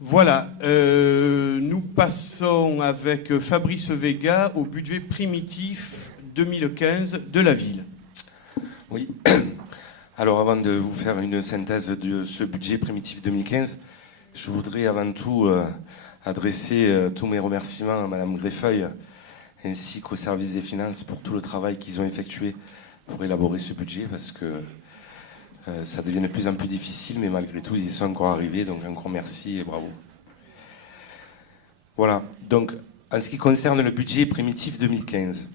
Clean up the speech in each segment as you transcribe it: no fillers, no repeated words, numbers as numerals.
Voilà, nous passons avec Fabrice Vega au budget primitif 2015 de la ville. Oui, alors avant de vous faire une synthèse de ce budget primitif 2015, je voudrais avant tout adresser tous mes remerciements à Madame Greffeuil ainsi qu'au service des finances pour tout le travail qu'ils ont effectué pour élaborer ce budget, parce que ça devient de plus en plus difficile, mais malgré tout, ils y sont encore arrivés, donc encore merci et bravo. Voilà, donc en ce qui concerne le budget primitif 2015,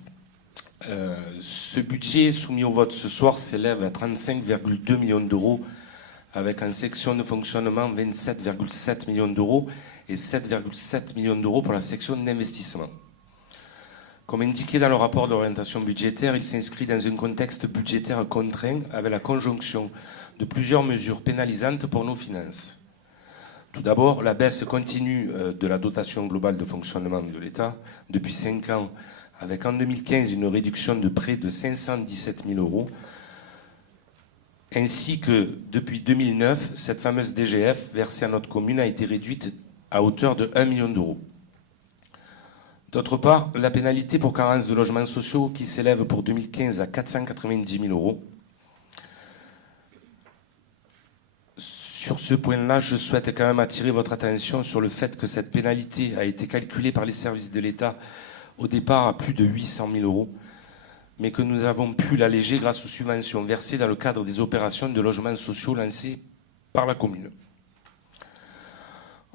ce budget soumis au vote ce soir s'élève à 35,2 millions d'euros, avec en section de fonctionnement 27,7 millions d'euros et 7,7 millions d'euros pour la section d'investissement. Comme indiqué dans le rapport d'orientation budgétaire, il s'inscrit dans un contexte budgétaire contraint avec la conjonction de plusieurs mesures pénalisantes pour nos finances. Tout d'abord, la baisse continue de la dotation globale de fonctionnement de l'État depuis 5 ans, avec en 2015 une réduction de près de 517 000 euros, ainsi que depuis 2009, cette fameuse DGF versée à notre commune a été réduite à hauteur de 1 million d'euros. D'autre part, la pénalité pour carence de logements sociaux qui s'élève pour 2015 à 490 000 euros. Sur ce point-là, je souhaite quand même attirer votre attention sur le fait que cette pénalité a été calculée par les services de l'État au départ à plus de 800 000 euros, mais que nous avons pu l'alléger grâce aux subventions versées dans le cadre des opérations de logements sociaux lancées par la commune.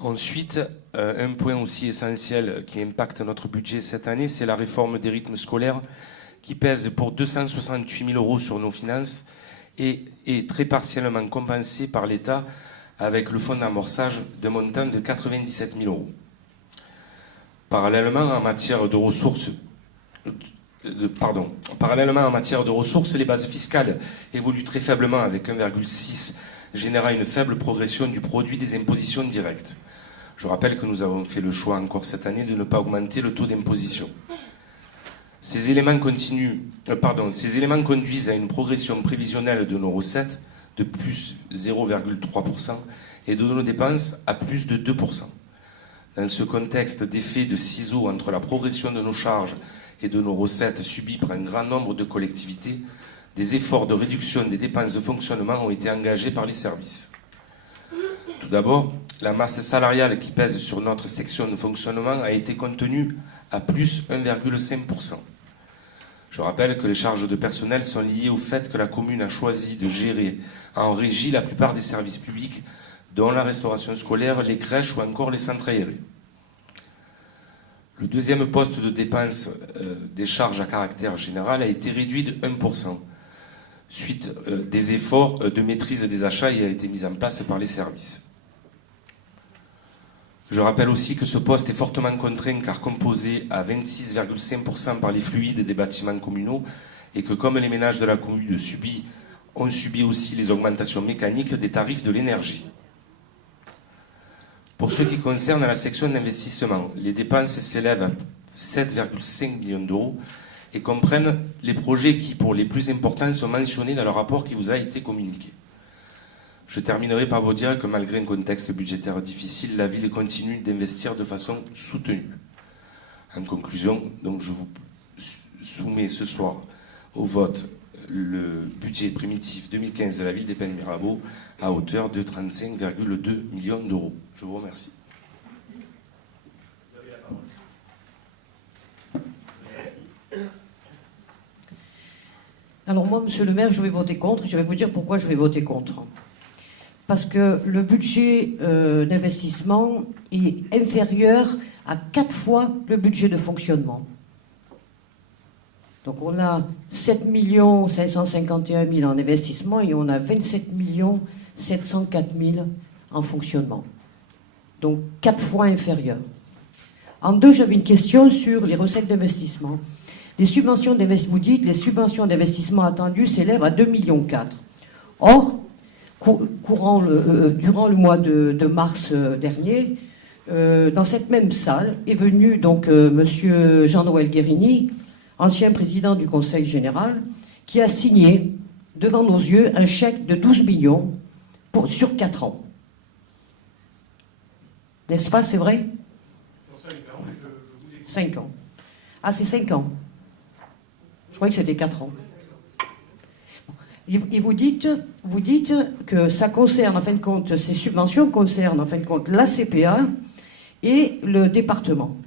Ensuite, un point aussi essentiel qui impacte notre budget cette année, c'est la réforme des rythmes scolaires qui pèse pour 268 000 euros sur nos finances et est très partiellement compensée par l'État avec le fonds d'amorçage d'un montant de 97 000 euros. Parallèlement, en matière de ressources, les bases fiscales évoluent très faiblement avec 1,6, générant une faible progression du produit des impositions directes. Je rappelle que nous avons fait le choix encore cette année de ne pas augmenter le taux d'imposition. Ces éléments conduisent à une progression prévisionnelle de nos recettes de plus 0,3% et de nos dépenses à plus de 2%. Dans ce contexte d'effet de ciseaux entre la progression de nos charges et de nos recettes subies par un grand nombre de collectivités, des efforts de réduction des dépenses de fonctionnement ont été engagés par les services. Tout d'abord, la masse salariale qui pèse sur notre section de fonctionnement a été contenue à plus 1,5%. Je rappelle que les charges de personnel sont liées au fait que la commune a choisi de gérer en régie la plupart des services publics, dont la restauration scolaire, les crèches ou encore les centres aérés. Le deuxième poste de dépense des charges à caractère général a été réduit de 1%, suite des efforts de maîtrise des achats qui a été mis en place par les services. Je rappelle aussi que ce poste est fortement contraint car composé à 26,5% par les fluides des bâtiments communaux et que comme les ménages de la commune ont subi aussi les augmentations mécaniques des tarifs de l'énergie. Pour ce qui concerne la section d'investissement, les dépenses s'élèvent à 7,5 millions d'euros et comprennent les projets qui, pour les plus importants, sont mentionnés dans le rapport qui vous a été communiqué. Je terminerai par vous dire que malgré un contexte budgétaire difficile, la ville continue d'investir de façon soutenue. En conclusion, donc, je vous soumets ce soir au vote le budget primitif 2015 de la ville d'Épinay-Mirabeau à hauteur de 35,2 millions d'euros. Je vous remercie. Alors moi, monsieur le maire, je vais voter contre. Je vais vous dire pourquoi je vais voter contre. Parce que le budget d'investissement est inférieur à 4 fois le budget de fonctionnement. Donc on a 7 551 000 en investissement et on a 27 704 000 en fonctionnement. Donc 4 fois inférieur. En deux, j'avais une question sur les recettes d'investissement. Les subventions d'investissement, vous dites, les subventions d'investissement attendues s'élèvent à 2,4 millions. Or, durant le mois de mars dernier, dans cette même salle est venu donc monsieur Jean-Noël Guérini, ancien président du Conseil général, qui a signé devant nos yeux, un chèque de 12 millions sur 4 ans. N'est-ce pas, c'est vrai? 5 ans. Ah, c'est 5 ans. Je croyais que c'était 4 ans. Et vous dites que ça concerne, en fin de compte, ces subventions concernent, en fin de compte, la CPA et le département.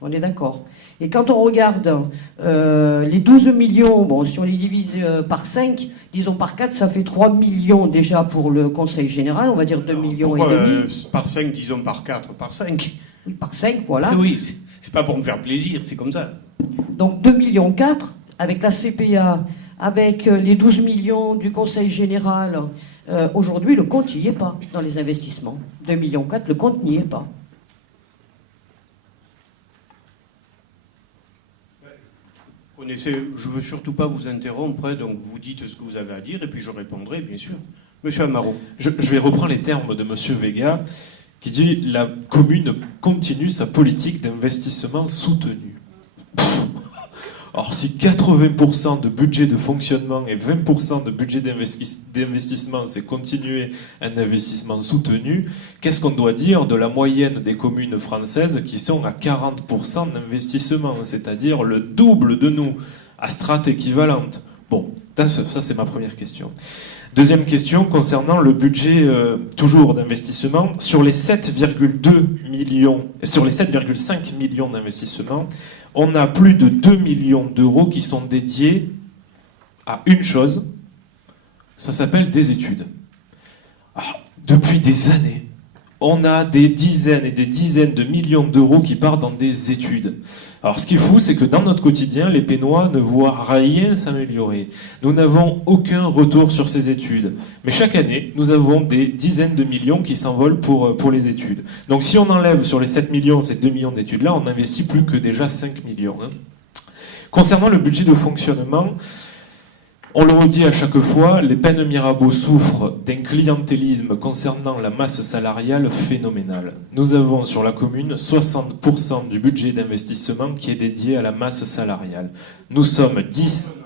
On est d'accord. Et quand on regarde les 12 millions, bon, si on les divise par 5, disons par 4, ça fait 3 millions déjà pour le Conseil général, on va dire 2 millions Pourquoi, et demi. par 5, disons par 4, par 5? Oui, par 5, voilà. Oui, c'est pas pour me faire plaisir, c'est comme ça. Donc 2 millions 4 avec la CPA, avec les 12 millions du Conseil général. Aujourd'hui, le compte n'y est pas dans les investissements. 2 millions 4, le compte n'y est pas. Je ne veux surtout pas vous interrompre, donc vous dites ce que vous avez à dire, et puis je répondrai, bien sûr. Monsieur Amaro. Je vais reprendre les termes de Monsieur Vega, qui dit « La commune continue sa politique d'investissement soutenu ». Alors si 80% de budget de fonctionnement et 20% de budget d'investissement, c'est continuer un investissement soutenu, qu'est-ce qu'on doit dire de la moyenne des communes françaises qui sont à 40% d'investissement, c'est-à-dire le double de nous, à strate équivalente? Bon, ça c'est ma première question. Deuxième question concernant le budget toujours d'investissement. Sur les 7,2 millions, sur les 7,5 millions d'investissements, on a plus de 2 millions d'euros qui sont dédiés à une chose, ça s'appelle des études. Alors, depuis des années, on a des dizaines et des dizaines de millions d'euros qui partent dans des études. Alors ce qui est fou, c'est que dans notre quotidien, les Pénois ne voient rien s'améliorer. Nous n'avons aucun retour sur ces études. Mais chaque année, nous avons des dizaines de millions qui s'envolent pour les études. Donc si on enlève sur les 7 millions ces 2 millions d'études-là, on n'investit plus que déjà 5 millions. Concernant le budget de fonctionnement, on le redit à chaque fois, les peines Mirabeau souffrent d'un clientélisme concernant la masse salariale phénoménale. Nous avons sur la commune 60% du budget d'investissement qui est dédié à la masse salariale. Nous sommes 10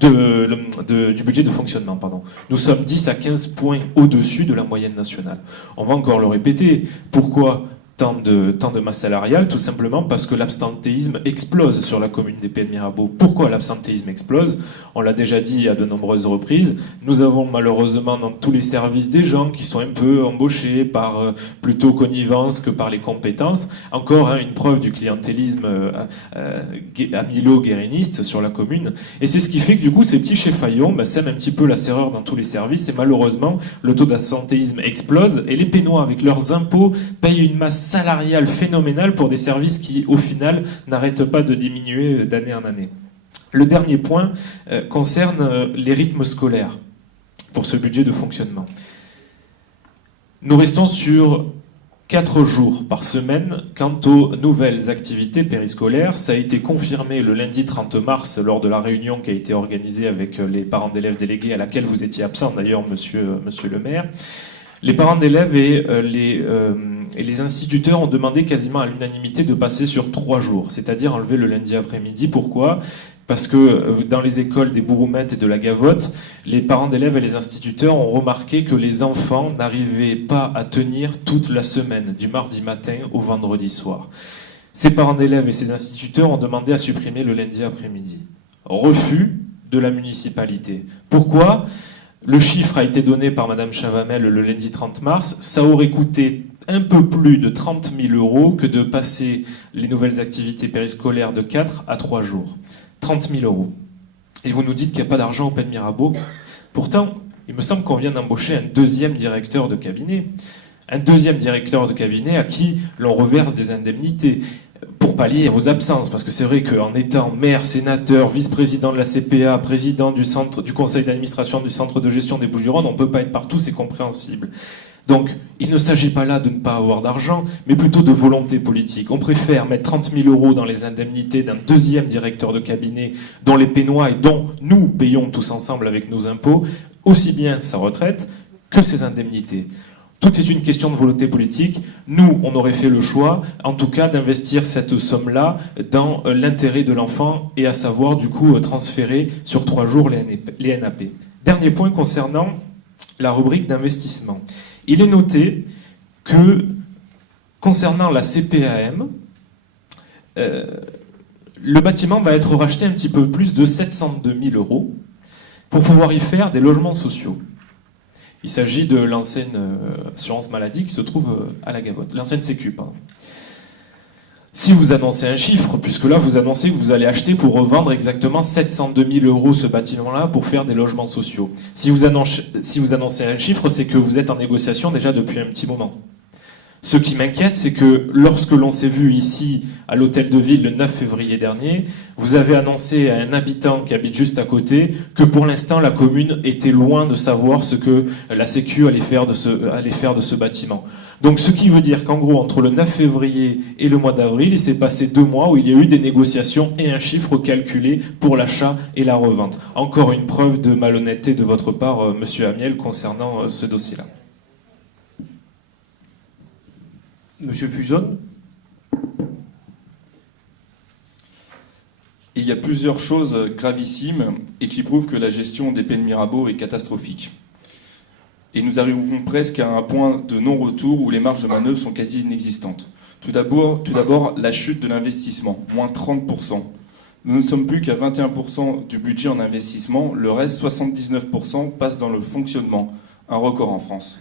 du budget de fonctionnement, pardon. Nous sommes 10 à 15 points au-dessus de la moyenne nationale. On va encore le répéter. Pourquoi tant de masse salariale? Tout simplement parce que l'absentéisme explose sur la commune des Pays de Mirabeau. Pourquoi l'absentéisme explose? On l'a déjà dit à de nombreuses reprises. Nous avons malheureusement dans tous les services des gens qui sont un peu embauchés par plutôt connivence que par les compétences. Encore une preuve du clientélisme amylo-guériniste sur la commune. Et c'est ce qui fait que du coup ces petits cheffaillons sèment un petit peu la serrure dans tous les services et malheureusement le taux d'absentéisme explose et les Pénois avec leurs impôts payent une masse salariale phénoménale pour des services qui, au final, n'arrêtent pas de diminuer d'année en année. Le dernier point concerne les rythmes scolaires pour ce budget de fonctionnement. Nous restons sur 4 jours par semaine quant aux nouvelles activités périscolaires. Ça a été confirmé le lundi 30 mars lors de la réunion qui a été organisée avec les parents d'élèves délégués à laquelle vous étiez absent d'ailleurs, monsieur le maire. Les parents d'élèves et les instituteurs ont demandé quasiment à l'unanimité de passer sur 3 jours, c'est-à-dire enlever le lundi après-midi. Pourquoi ? Parce que dans les écoles des Bourroumettes et de la Gavotte, les parents d'élèves et les instituteurs ont remarqué que les enfants n'arrivaient pas à tenir toute la semaine, du mardi matin au vendredi soir. Ces parents d'élèves et ces instituteurs ont demandé à supprimer le lundi après-midi. Refus de la municipalité. Pourquoi ? Le chiffre a été donné par Madame Chavamel le lundi 30 mars. Ça aurait coûté un peu plus de 30 000 euros que de passer les nouvelles activités périscolaires de 4 à 3 jours. 30 000 euros. Et vous nous dites qu'il n'y a pas d'argent au Pays de Mirabeau. Pourtant, il me semble qu'on vient d'embaucher un deuxième directeur de cabinet. Un deuxième directeur de cabinet à qui l'on reverse des indemnités pour pallier à vos absences. Parce que c'est vrai qu'en étant maire, sénateur, vice-président de la CPA, président du conseil d'administration du centre de gestion des Bouches-du-Rhône, on ne peut pas être partout, c'est compréhensible. Donc, il ne s'agit pas là de ne pas avoir d'argent, mais plutôt de volonté politique. On préfère mettre 30 000 euros dans les indemnités d'un deuxième directeur de cabinet dont les Pénois et dont nous payons tous ensemble avec nos impôts, aussi bien sa retraite que ses indemnités. Tout est une question de volonté politique. Nous, on aurait fait le choix, en tout cas, d'investir cette somme-là dans l'intérêt de l'enfant et à savoir, du coup, transférer sur 3 jours les NAP. Dernier point concernant la rubrique d'investissement. Il est noté que Concernant la CPAM, le bâtiment va être racheté un petit peu plus de 702 000 euros pour pouvoir y faire des logements sociaux. Il s'agit de l'ancienne assurance maladie qui se trouve à la Gavotte, l'ancienne Sécu, pardon. Si vous annoncez un chiffre, puisque là vous annoncez que vous allez acheter pour revendre exactement 702 000 euros ce bâtiment-là pour faire des logements sociaux. Si vous annoncez un chiffre, c'est que vous êtes en négociation déjà depuis un petit moment. Ce qui m'inquiète, c'est que lorsque l'on s'est vu ici à l'hôtel de ville le 9 février dernier, vous avez annoncé à un habitant qui habite juste à côté que pour l'instant la commune était loin de savoir ce que la Sécu allait faire de ce bâtiment. Donc ce qui veut dire qu'en gros, entre le 9 février et le mois d'avril, il s'est passé 2 mois où il y a eu des négociations et un chiffre calculé pour l'achat et la revente. Encore une preuve de malhonnêteté de votre part, Monsieur Amiel, concernant ce dossier-là. Monsieur Fuson. Il y a plusieurs choses gravissimes et qui prouvent que la gestion des peines Mirabeau est catastrophique. Et nous arrivons presque à un point de non-retour où les marges de manœuvre sont quasi inexistantes. Tout d'abord, la chute de l'investissement, moins 30%. Nous ne sommes plus qu'à 21% du budget en investissement, le reste, 79%, passe dans le fonctionnement, un record en France.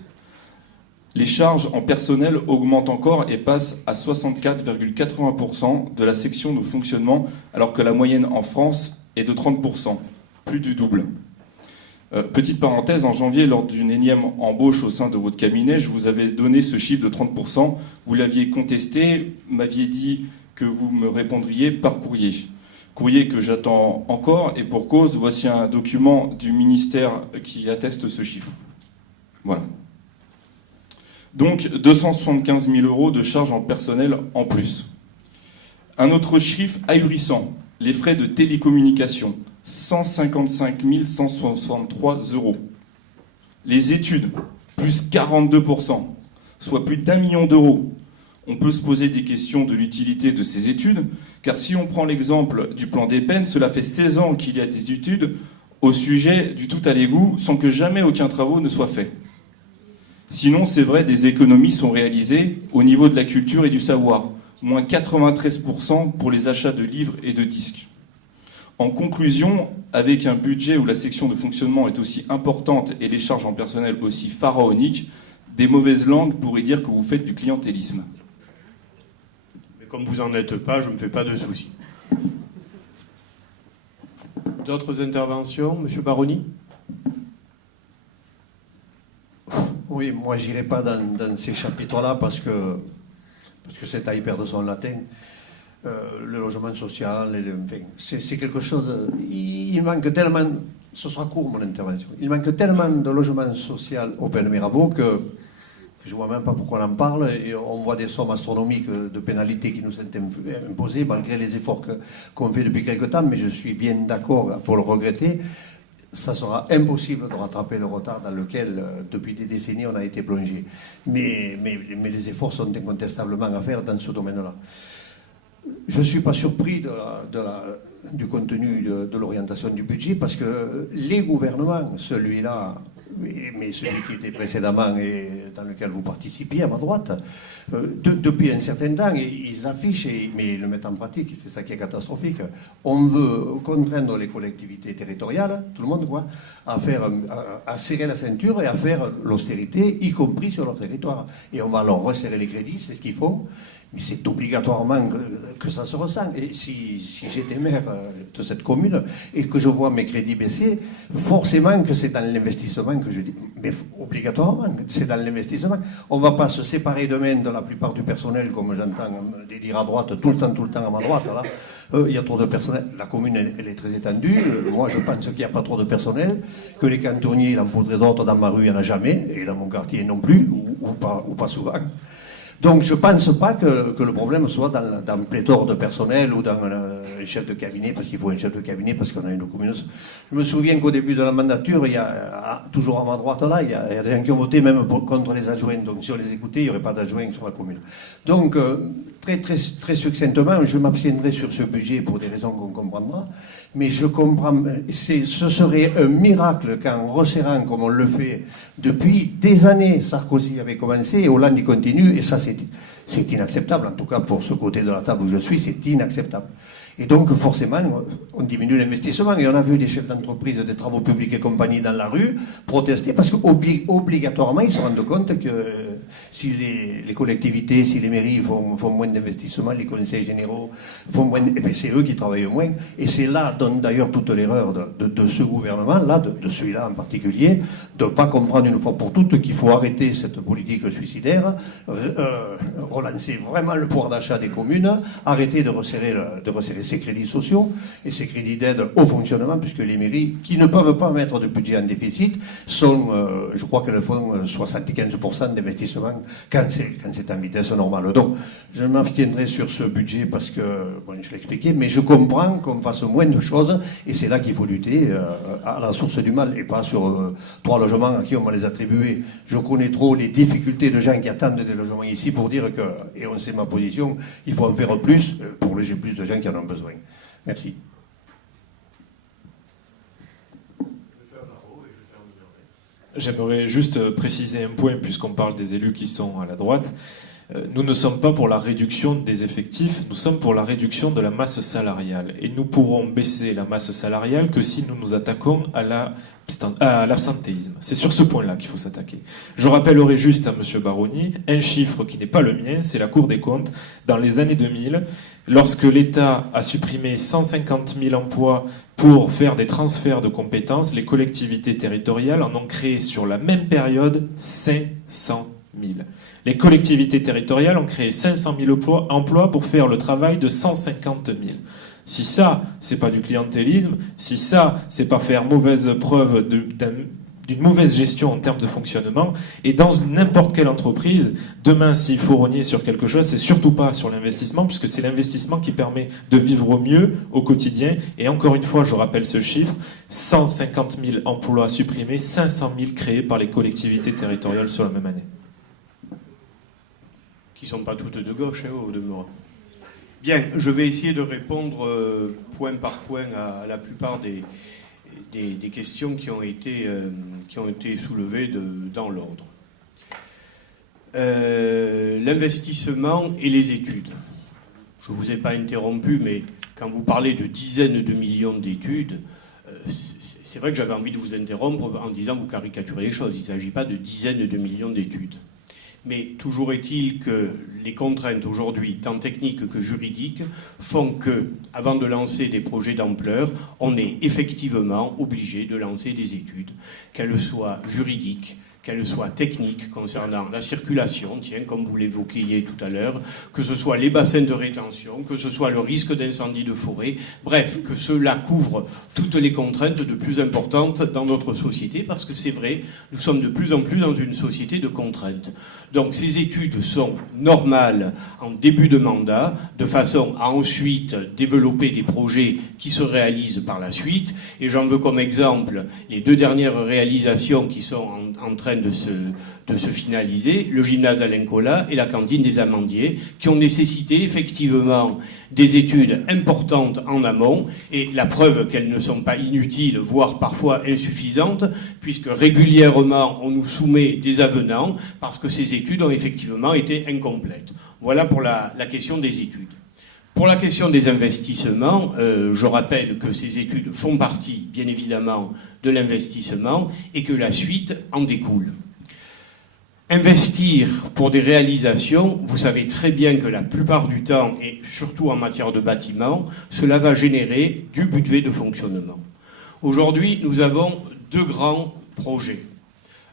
Les charges en personnel augmentent encore et passent à 64,80% de la section de fonctionnement, alors que la moyenne en France est de 30%, plus du double. Petite parenthèse, en janvier, lors d'une énième embauche au sein de votre cabinet, je vous avais donné ce chiffre de 30%. Vous l'aviez contesté, m'aviez dit que vous me répondriez par courrier. Courrier que j'attends encore, et pour cause, voici un document du ministère qui atteste ce chiffre. Voilà. Donc 275 000 euros de charges en personnel en plus. Un autre chiffre ahurissant, les frais de télécommunication, 155 163 euros. Les études, plus 42%, soit plus d'1 million d'euros. On peut se poser des questions de l'utilité de ces études, car si on prend l'exemple du plan des peines, cela fait 16 ans qu'il y a des études au sujet du tout à l'égout, sans que jamais aucun travaux ne soit fait. Sinon, c'est vrai, des économies sont réalisées au niveau de la culture et du savoir, moins 93% pour les achats de livres et de disques. En conclusion, avec un budget où la section de fonctionnement est aussi importante et les charges en personnel aussi pharaoniques, des mauvaises langues pourraient dire que vous faites du clientélisme. Mais comme vous n'en êtes pas, je ne me fais pas de soucis. D'autres interventions, Monsieur Baroni? Oui, moi je n'irai pas dans ces chapitres-là parce que c'est à y perdre son latin. Le logement social, enfin, c'est quelque chose. Il manque tellement. Ce sera court mon intervention. Il manque tellement de logement social au Pen Mirabeau que je ne vois même pas pourquoi on en parle. Et on voit des sommes astronomiques de pénalités qui nous sont imposées malgré les efforts qu'on fait depuis quelque temps. Mais je suis bien d'accord pour le regretter. Ça sera impossible de rattraper le retard dans lequel, depuis des décennies, on a été plongé. Mais les efforts sont incontestablement à faire dans ce domaine-là. Je ne suis pas surpris du contenu de l'orientation du budget parce que les gouvernements, celui-là, mais celui qui était précédemment et dans lequel vous participiez à ma droite, depuis un certain temps, ils affichent, mais ils le mettent en pratique, c'est ça qui est catastrophique. On veut contraindre les collectivités territoriales, tout le monde, quoi, à serrer la ceinture et à faire l'austérité, y compris sur leur territoire. Et on va leur resserrer les crédits, c'est ce qu'ils font. Mais c'est obligatoirement que ça se ressent. Et si j'étais maire de cette commune et que je vois mes crédits baisser, forcément que c'est dans l'investissement que je dis. Mais obligatoirement, c'est dans l'investissement. On ne va pas se séparer demain de la plupart du personnel, comme j'entends les dire à droite, tout le temps à ma droite. Là. Il y a trop de personnel. La commune, elle est très étendue. Moi, je pense qu'il n'y a pas trop de personnel, que les cantonniers, il en faudrait d'autres dans ma rue, il n'y en a jamais, et dans mon quartier non plus, ou pas souvent. Donc je ne pense pas que le problème soit dans le pléthore de personnel ou dans un chef de cabinet, parce qu'il faut un chef de cabinet, parce qu'on a une commune. Je me souviens qu'au début de la mandature, il y a, toujours à ma droite là, il y a des gens qui ont voté même contre les adjoints. Donc si on les écoutait, il n'y aurait pas d'adjoints sur la commune. Donc très succinctement, je m'abstiendrai sur ce budget pour des raisons qu'on comprendra. Mais je comprends, ce serait un miracle qu'en resserrant comme on le fait depuis des années, Sarkozy avait commencé et Hollande y continue, et ça c'est inacceptable. En tout cas, pour ce côté de la table où je suis, c'est inacceptable. Et donc, forcément, on diminue l'investissement. Et on a vu des chefs d'entreprise, des travaux publics et compagnie dans la rue protester parce qu'obligatoirement, ils se rendent compte que si les collectivités, si les mairies font moins d'investissement, les conseils généraux font moins, et bien c'est eux qui travaillent moins. Et c'est là, d'ailleurs, toute l'erreur de ce gouvernement-là, de celui-là en particulier, de ne pas comprendre une fois pour toutes qu'il faut arrêter cette politique suicidaire, relancer vraiment le pouvoir d'achat des communes, arrêter de resserrer ces crédits sociaux et ces crédits d'aide au fonctionnement, puisque les mairies, qui ne peuvent pas mettre de budget en déficit, sont, je crois qu'elles font 75% d'investissement quand c'est en vitesse normale. Donc, je m'abstiendrai sur ce budget parce que, bon, je l'ai expliqué, mais je comprends qu'on fasse moins de choses, et c'est là qu'il faut lutter à la source du mal, et pas sur 3 logements à qui on va les attribuer. Je connais trop les difficultés de gens qui attendent des logements ici pour dire que, et on sait ma position, il faut en faire plus pour loger plus de gens qui en ont besoin. Merci. J'aimerais juste préciser un point, puisqu'on parle des élus qui sont à la droite. Nous ne sommes pas pour la réduction des effectifs, nous sommes pour la réduction de la masse salariale. Et nous pourrons baisser la masse salariale que si nous nous attaquons à l'absentéisme. C'est sur ce point-là qu'il faut s'attaquer. Je rappellerai juste à M. Baroni un chiffre qui n'est pas le mien, c'est la Cour des comptes. Dans les années 2000, lorsque l'État a supprimé 150 000 emplois pour faire des transferts de compétences, les collectivités territoriales en ont créé sur la même période 500 000. Les collectivités territoriales ont créé 500 000 emplois pour faire le travail de 150 000. Si ça, c'est pas du clientélisme, si ça, c'est pas faire mauvaise preuve d'une mauvaise gestion en termes de fonctionnement, et dans n'importe quelle entreprise, demain, s'il faut rogner sur quelque chose, c'est surtout pas sur l'investissement, puisque c'est l'investissement qui permet de vivre au mieux au quotidien. Et encore une fois, je rappelle ce chiffre, 150 000 emplois supprimés, 500 000 créés par les collectivités territoriales sur la même année. Qui ne sont pas toutes de gauche, hein, au demeurant. Bien, je vais essayer de répondre point par point à la plupart des questions qui ont été soulevées dans l'ordre. L'investissement et les études. Je ne vous ai pas interrompu, mais quand vous parlez de dizaines de millions d'études, c'est vrai que j'avais envie de vous interrompre en disant vous caricaturez les choses. Il ne s'agit pas de dizaines de millions d'études. Mais toujours est-il que les contraintes aujourd'hui, tant techniques que juridiques, font que, avant de lancer des projets d'ampleur, on est effectivement obligé de lancer des études, qu'elles soient juridiques, qu'elles soient techniques concernant la circulation, tiens, comme vous l'évoquiez tout à l'heure, que ce soit les bassins de rétention, que ce soit le risque d'incendie de forêt, bref, que cela couvre toutes les contraintes de plus importantes dans notre société, parce que c'est vrai, nous sommes de plus en plus dans une société de contraintes. Donc ces études sont normales en début de mandat, de façon à ensuite développer des projets qui se réalisent par la suite. Et j'en veux comme exemple les 2 dernières réalisations qui sont en train de se finaliser, le gymnase Alain Colas et la cantine des Amandiers, qui ont nécessité effectivement des études importantes en amont, et la preuve qu'elles ne sont pas inutiles, voire parfois insuffisantes, puisque régulièrement on nous soumet des avenants, parce que ces études ont effectivement été incomplètes. Voilà pour la question des études. Pour la question des investissements, je rappelle que ces études font partie, bien évidemment, de l'investissement, et que la suite en découle. Investir pour des réalisations, vous savez très bien que la plupart du temps, et surtout en matière de bâtiment, cela va générer du budget de fonctionnement. Aujourd'hui, nous avons 2 grands projets.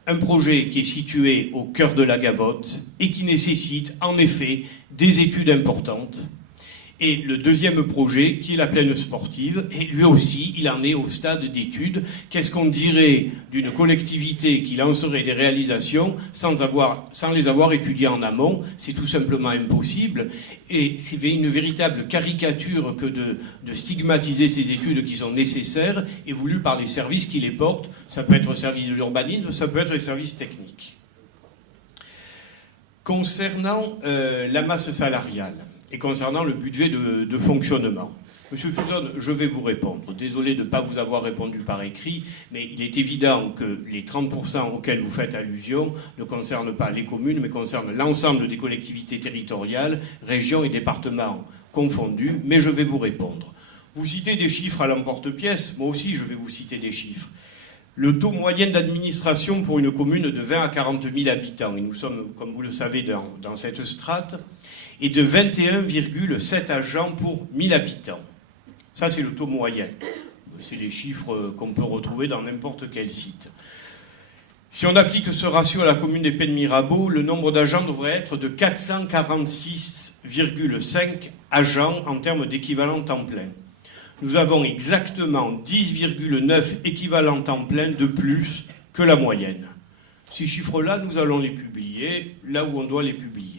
Un projet qui est situé au cœur de la Gavotte et qui nécessite en effet des études importantes. Et le deuxième projet, qui est la plaine sportive, et lui aussi, il en est au stade d'études. Qu'est-ce qu'on dirait d'une collectivité qui lancerait des réalisations sans les avoir étudiées en amont? C'est tout simplement impossible. Et c'est une véritable caricature que de stigmatiser ces études qui sont nécessaires et voulues par les services qui les portent. Ça peut être le service de l'urbanisme, ça peut être les services techniques. Concernant la masse salariale, et concernant le budget de fonctionnement. Monsieur Fuzon, je vais vous répondre. Désolé de ne pas vous avoir répondu par écrit, mais il est évident que les 30% auxquels vous faites allusion ne concernent pas les communes, mais concernent l'ensemble des collectivités territoriales, régions et départements confondus, mais je vais vous répondre. Vous citez des chiffres à l'emporte-pièce, moi aussi je vais vous citer des chiffres. Le taux moyen d'administration pour une commune de 20 à 40 000 habitants, et nous sommes, comme vous le savez, dans cette strate, est de 21,7 agents pour 1000 habitants. Ça, c'est le taux moyen. C'est les chiffres qu'on peut retrouver dans n'importe quel site. Si on applique ce ratio à la commune des Pays de Mirabeau, le nombre d'agents devrait être de 446,5 agents en termes d'équivalent temps plein. Nous avons exactement 10,9 équivalents temps plein de plus que la moyenne. Ces chiffres-là, nous allons les publier là où on doit les publier.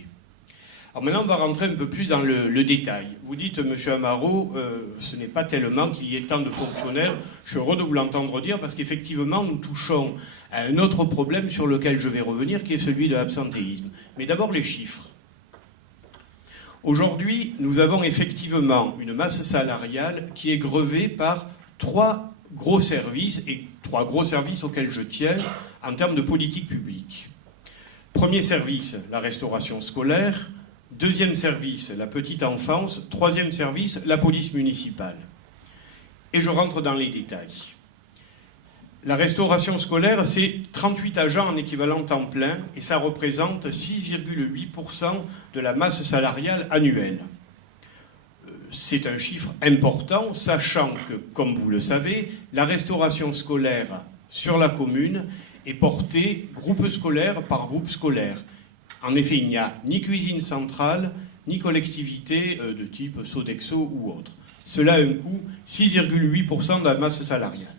Alors maintenant, on va rentrer un peu plus dans le détail. Vous dites, monsieur Amaro, ce n'est pas tellement qu'il y ait tant de fonctionnaires. Je suis heureux de vous l'entendre dire parce qu'effectivement, nous touchons à un autre problème sur lequel je vais revenir, qui est celui de l'absentéisme. Mais d'abord, les chiffres. Aujourd'hui, nous avons effectivement une masse salariale qui est grevée par trois gros services, et trois gros services auxquels je tiens en termes de politique publique. Premier service, la restauration scolaire. Deuxième service, la petite enfance. Troisième service, la police municipale. Et je rentre dans les détails. La restauration scolaire, c'est 38 agents en équivalent temps plein et ça représente 6,8% de la masse salariale annuelle. C'est un chiffre important, sachant que, comme vous le savez, la restauration scolaire sur la commune est portée groupe scolaire par groupe scolaire. En effet, il n'y a ni cuisine centrale, ni collectivité de type Sodexo ou autre. Cela a un coût 6,8% de la masse salariale.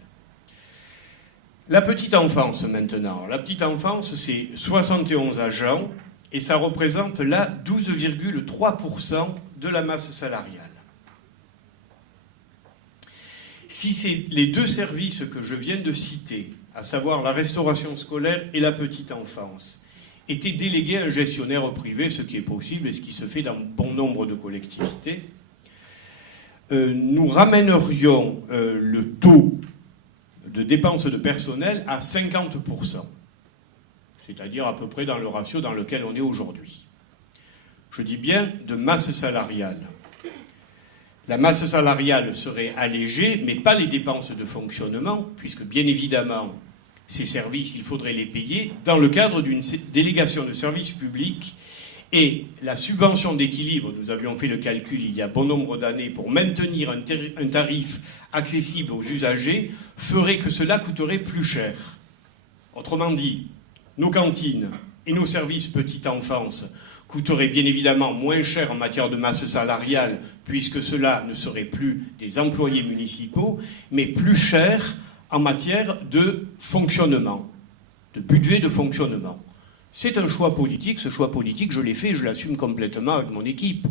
La petite enfance maintenant. La petite enfance, c'est 71 agents et ça représente là 12,3% de la masse salariale. Si c'est les deux services que je viens de citer, à savoir la restauration scolaire et la petite enfance, étaient délégués à un gestionnaire privé, ce qui est possible et ce qui se fait dans bon nombre de collectivités, nous ramènerions le taux de dépenses de personnel à 50%, c'est-à-dire à peu près dans le ratio dans lequel on est aujourd'hui. Je dis bien de masse salariale. La masse salariale serait allégée, mais pas les dépenses de fonctionnement, puisque bien évidemment, ces services, il faudrait les payer dans le cadre d'une délégation de services publics. Et la subvention d'équilibre, nous avions fait le calcul il y a bon nombre d'années pour maintenir un tarif accessible aux usagers, ferait que cela coûterait plus cher. Autrement dit, nos cantines et nos services petite enfance coûteraient bien évidemment moins cher en matière de masse salariale, puisque cela ne serait plus des employés municipaux, mais plus cher en matière de fonctionnement, de budget de fonctionnement. C'est un choix politique. Ce choix politique, je l'ai fait et je l'assume complètement avec mon équipe.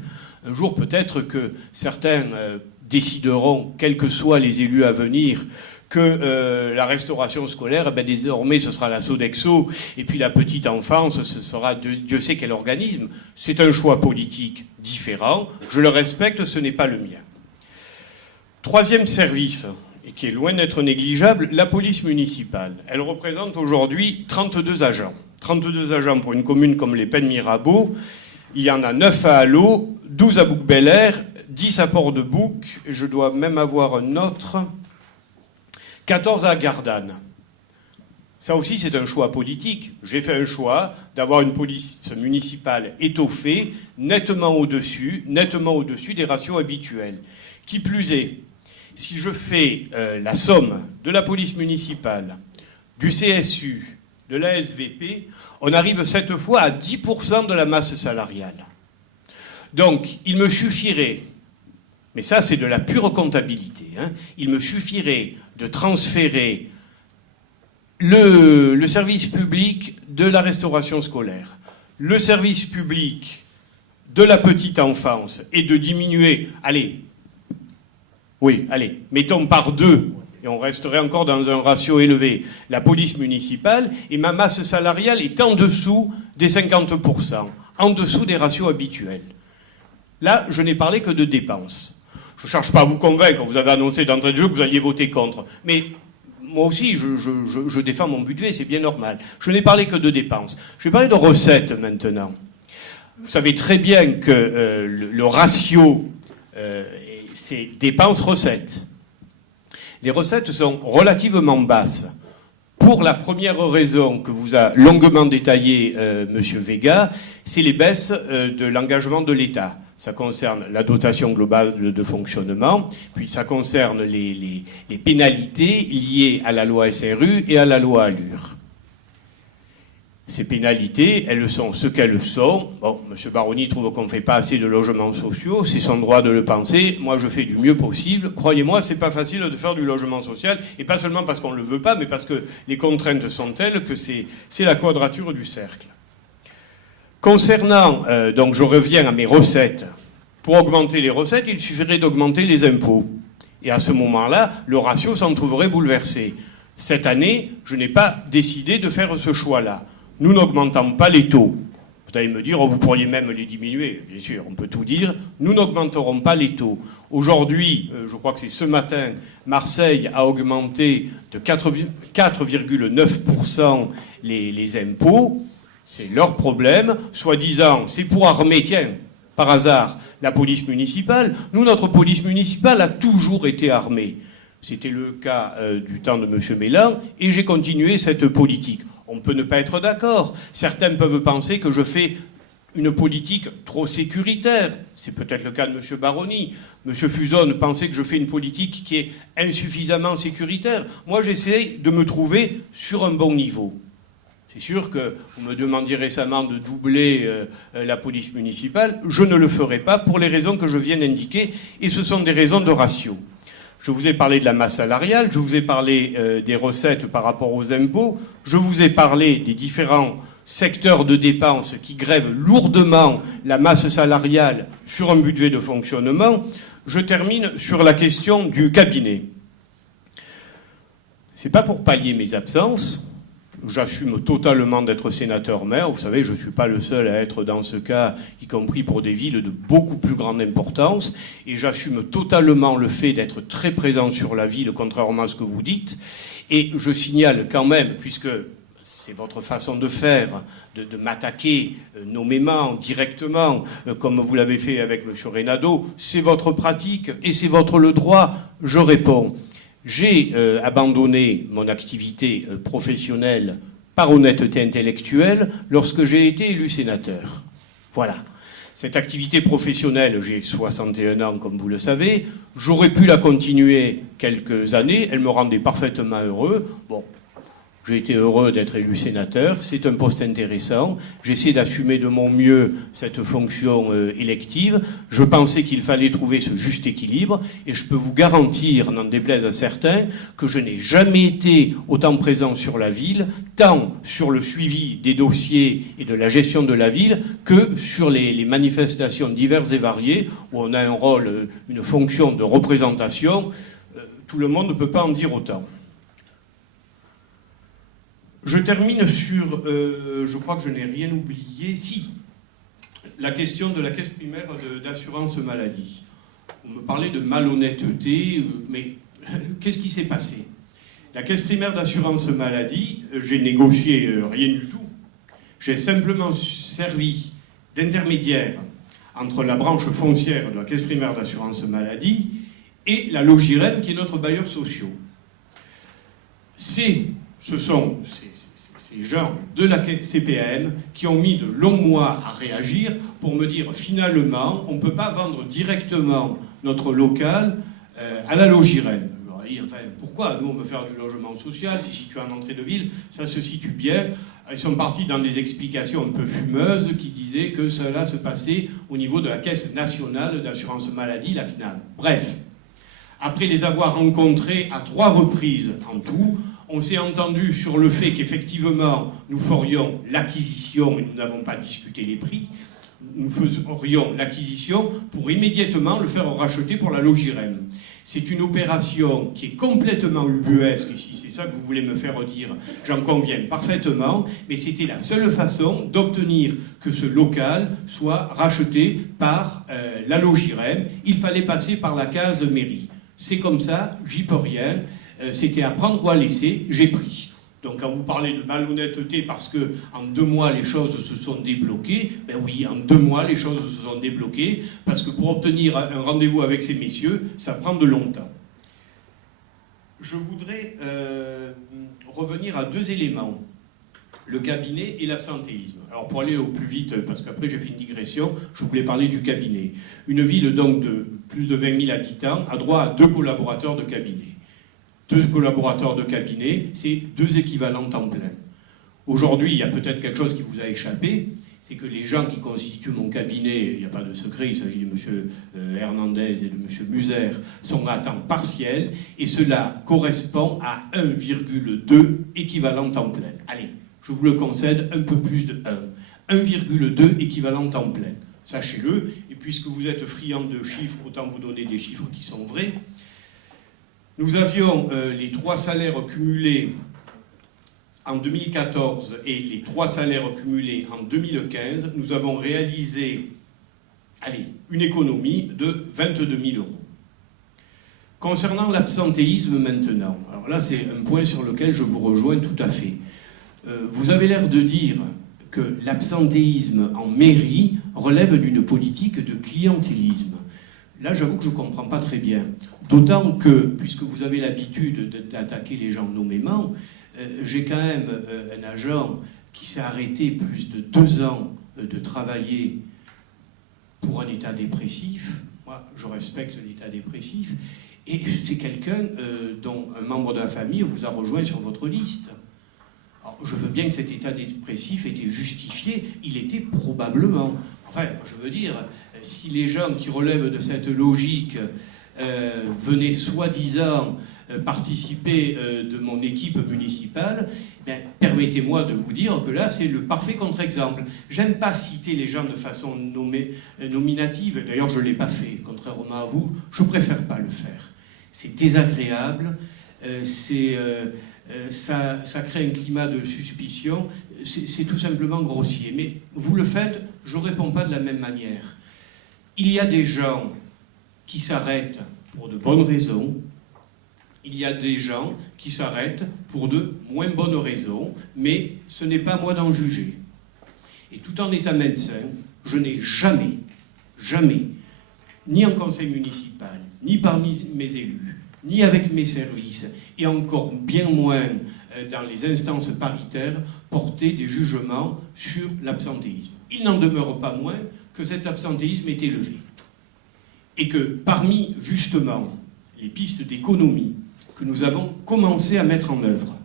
Un jour, peut-être que certains décideront, quels que soient les élus à venir, que la restauration scolaire, désormais, ce sera la Sodexo, et puis la petite enfance, ce sera Dieu sait quel organisme. C'est un choix politique différent. Je le respecte, ce n'est pas le mien. Troisième service, et qui est loin d'être négligeable, la police municipale. Elle représente aujourd'hui 32 agents. 32 agents pour une commune comme les Pays de Mirabeau. Il y en a 9 à Allo, 12 à Bouc-Bel-Air, 10 à Port-de-Bouc, je dois même avoir un autre, 14 à Gardanne. Ça aussi, c'est un choix politique. J'ai fait un choix d'avoir une police municipale étoffée, nettement au-dessus des ratios habituels. Qui plus est, si je fais la somme de la police municipale, du CSU, de la SVP, on arrive cette fois à 10% de la masse salariale. Donc, il me suffirait, mais ça c'est de la pure comptabilité, il me suffirait de transférer le service public de la restauration scolaire, le service public de la petite enfance et de diminuer, mettons par 2, et on resterait encore dans un ratio élevé, la police municipale, et ma masse salariale est en dessous des 50%, en dessous des ratios habituels. Là, je n'ai parlé que de dépenses. je ne cherche pas à vous convaincre, vous avez annoncé d'entrée de jeu que vous alliez voter contre. Mais moi aussi, je défends mon budget, c'est bien normal. Je n'ai parlé que de dépenses. Je vais parler de recettes maintenant. Vous savez très bien que le ratio, c'est dépenses-recettes. Les recettes sont relativement basses. Pour la première raison que vous a longuement détaillée M. Vega, c'est les baisses de l'engagement de l'État. Ça concerne la dotation globale de fonctionnement, puis ça concerne les pénalités liées à la loi SRU et à la loi ALUR. Ces pénalités, elles sont ce qu'elles sont. Bon, M. Baroni trouve qu'on ne fait pas assez de logements sociaux, c'est son droit de le penser. Moi, je fais du mieux possible. Croyez-moi, c'est pas facile de faire du logement social, et pas seulement parce qu'on ne le veut pas, mais parce que les contraintes sont telles que c'est la quadrature du cercle. Concernant, donc je reviens à mes recettes. Pour augmenter les recettes, il suffirait d'augmenter les impôts. Et à ce moment-là, le ratio s'en trouverait bouleversé. Cette année, je n'ai pas décidé de faire ce choix-là. Nous n'augmentons pas les taux. Vous allez me dire, oh, vous pourriez même les diminuer. Bien sûr, on peut tout dire. Nous n'augmenterons pas les taux. Aujourd'hui, je crois que c'est ce matin, Marseille a augmenté de 4,9% les impôts. C'est leur problème. Soi-disant, c'est pour armer, tiens, par hasard, la police municipale. Nous, notre police municipale a toujours été armée. C'était le cas du temps de M. Mélan, et j'ai continué cette politique. On peut ne pas être d'accord. Certains peuvent penser que je fais une politique trop sécuritaire. C'est peut-être le cas de M. Baroni. M. Fuzon pensait que je fais une politique qui est insuffisamment sécuritaire. Moi, j'essaie de me trouver sur un bon niveau. C'est sûr que vous me demandiez récemment de doubler la police municipale. Je ne le ferai pas pour les raisons que je viens d'indiquer, et ce sont des raisons de ratio. Je vous ai parlé de la masse salariale, je vous ai parlé des recettes par rapport aux impôts, je vous ai parlé des différents secteurs de dépenses qui grèvent lourdement la masse salariale sur un budget de fonctionnement. Je termine sur la question du cabinet. C'est pas pour pallier mes absences. J'assume totalement d'être sénateur-maire. Vous savez, je ne suis pas le seul à être dans ce cas, y compris pour des villes de beaucoup plus grande importance. Et j'assume totalement le fait d'être très présent sur la ville, contrairement à ce que vous dites. Et je signale quand même, puisque c'est votre façon de faire, de m'attaquer nommément, directement, comme vous l'avez fait avec M. Reynado, c'est votre pratique et c'est votre le droit. Je réponds. J'ai abandonné mon activité professionnelle par honnêteté intellectuelle lorsque j'ai été élu sénateur. Voilà. Cette activité professionnelle, j'ai 61 ans, comme vous le savez. J'aurais pu la continuer quelques années. Elle me rendait parfaitement heureux. Bon. J'ai été heureux d'être élu sénateur. C'est un poste intéressant. J'essaie d'assumer de mon mieux cette fonction élective. Je pensais qu'il fallait trouver ce juste équilibre. Et je peux vous garantir, n'en déplaise à certains, que je n'ai jamais été autant présent sur la ville, tant sur le suivi des dossiers et de la gestion de la ville, que sur les manifestations diverses et variées, où on a un rôle, une fonction de représentation. Tout le monde ne peut pas en dire autant. Je termine sur, je crois que je n'ai rien oublié, si, la question de la caisse primaire d'assurance maladie. On me parlait de malhonnêteté, mais qu'est-ce qui s'est passé? La caisse primaire d'assurance maladie, j'ai négocié rien du tout. J'ai simplement servi d'intermédiaire entre la branche foncière de la caisse primaire d'assurance maladie et la Logirem, qui est notre bailleur social. Ce sont ces gens de la CPAM qui ont mis de longs mois à réagir pour me dire finalement on ne peut pas vendre directement notre local à la Logirem. Enfin, pourquoi nous on veut faire du logement social, c'est situé en entrée de ville, ça se situe bien. Ils sont partis dans des explications un peu fumeuses qui disaient que cela se passait au niveau de la Caisse nationale d'assurance maladie, la CNAM. Bref, après les avoir rencontrés à 3 reprises en tout, on s'est entendu sur le fait qu'effectivement, nous ferions l'acquisition, et nous n'avons pas discuté les prix, nous ferions l'acquisition pour immédiatement le faire racheter pour la Logirem. C'est une opération qui est complètement ubuesque, si c'est ça que vous voulez me faire dire, j'en conviens parfaitement, mais c'était la seule façon d'obtenir que ce local soit racheté par la Logirem. Il fallait passer par la case mairie. C'est comme ça, j'y peux rien, c'était à prendre ou à laisser, j'ai pris. Donc quand vous parlez de malhonnêteté parce que en 2 mois les choses se sont débloquées, ben oui, en 2 mois les choses se sont débloquées parce que pour obtenir un rendez-vous avec ces messieurs, ça prend de longtemps. Je voudrais revenir à 2 éléments, le cabinet et l'absentéisme. Alors pour aller au plus vite, parce qu'après j'ai fait une digression, je voulais parler du cabinet. Une ville donc de plus de 20 000 habitants a droit à 2 collaborateurs de cabinet. 2 collaborateurs de cabinet, c'est 2 équivalents temps plein. Aujourd'hui, il y a peut-être quelque chose qui vous a échappé, c'est que les gens qui constituent mon cabinet, il n'y a pas de secret, il s'agit de M. Hernandez et de M. Muser, sont à temps partiel, et cela correspond à 1,2 équivalent temps plein. Allez, je vous le concède, un peu plus de 1. 1,2 équivalent temps plein. Sachez-le, et puisque vous êtes friand de chiffres, autant vous donner des chiffres qui sont vrais. Nous avions les 3 salaires cumulés en 2014 et les 3 salaires cumulés en 2015. Nous avons réalisé une économie de 22 000 euros. Concernant l'absentéisme maintenant, alors là c'est un point sur lequel je vous rejoins tout à fait. Vous avez l'air de dire que l'absentéisme en mairie relève d'une politique de clientélisme. Là, j'avoue que je ne comprends pas très bien. D'autant que, puisque vous avez l'habitude d'attaquer les gens nommément, j'ai quand même un agent qui s'est arrêté plus de 2 ans de travailler pour un état dépressif. Moi, je respecte l'état dépressif. Et c'est quelqu'un dont un membre de la famille vous a rejoint sur votre liste. Alors, je veux bien que cet état dépressif était justifié. Il était probablement. Enfin, je veux dire, si les gens qui relèvent de cette logique venaient soi-disant participer de mon équipe municipale, permettez-moi de vous dire que là, c'est le parfait contre-exemple. J'aime pas citer les gens de façon nominative. D'ailleurs, je ne l'ai pas fait. Contrairement à vous, je préfère pas le faire. C'est désagréable. Ça crée un climat de suspicion. C'est tout simplement grossier. Mais vous le faites, je ne réponds pas de la même manière. Il y a des gens qui s'arrêtent pour de bonnes raisons. Il y a des gens qui s'arrêtent pour de moins bonnes raisons. Mais ce n'est pas à moi d'en juger. Et tout en étant médecin, je n'ai jamais, ni en conseil municipal, ni parmi mes élus, ni avec mes services, et encore bien moins dans les instances paritaires, porter des jugements sur l'absentéisme. Il n'en demeure pas moins que cet absentéisme est élevé. Et que parmi, justement, les pistes d'économie que nous avons commencé à mettre en œuvre,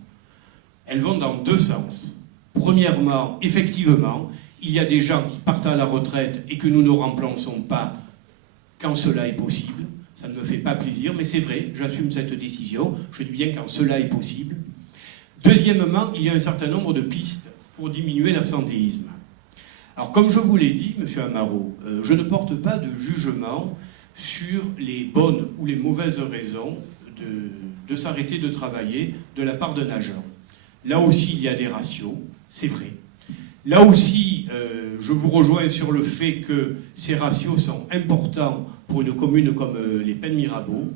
elles vont dans 2 sens. Premièrement, effectivement, il y a des gens qui partent à la retraite et que nous ne remplaçons pas quand cela est possible. Ça ne me fait pas plaisir, mais c'est vrai, j'assume cette décision. Je dis bien quand cela est possible. Deuxièmement, il y a un certain nombre de pistes pour diminuer l'absentéisme. Alors, comme je vous l'ai dit, M. Amaro, je ne porte pas de jugement sur les bonnes ou les mauvaises raisons de s'arrêter de travailler de la part d'un agent. Là aussi, il y a des ratios, c'est vrai. Là aussi, je vous rejoins sur le fait que ces ratios sont importants pour une commune comme les Pennes-Mirabeau.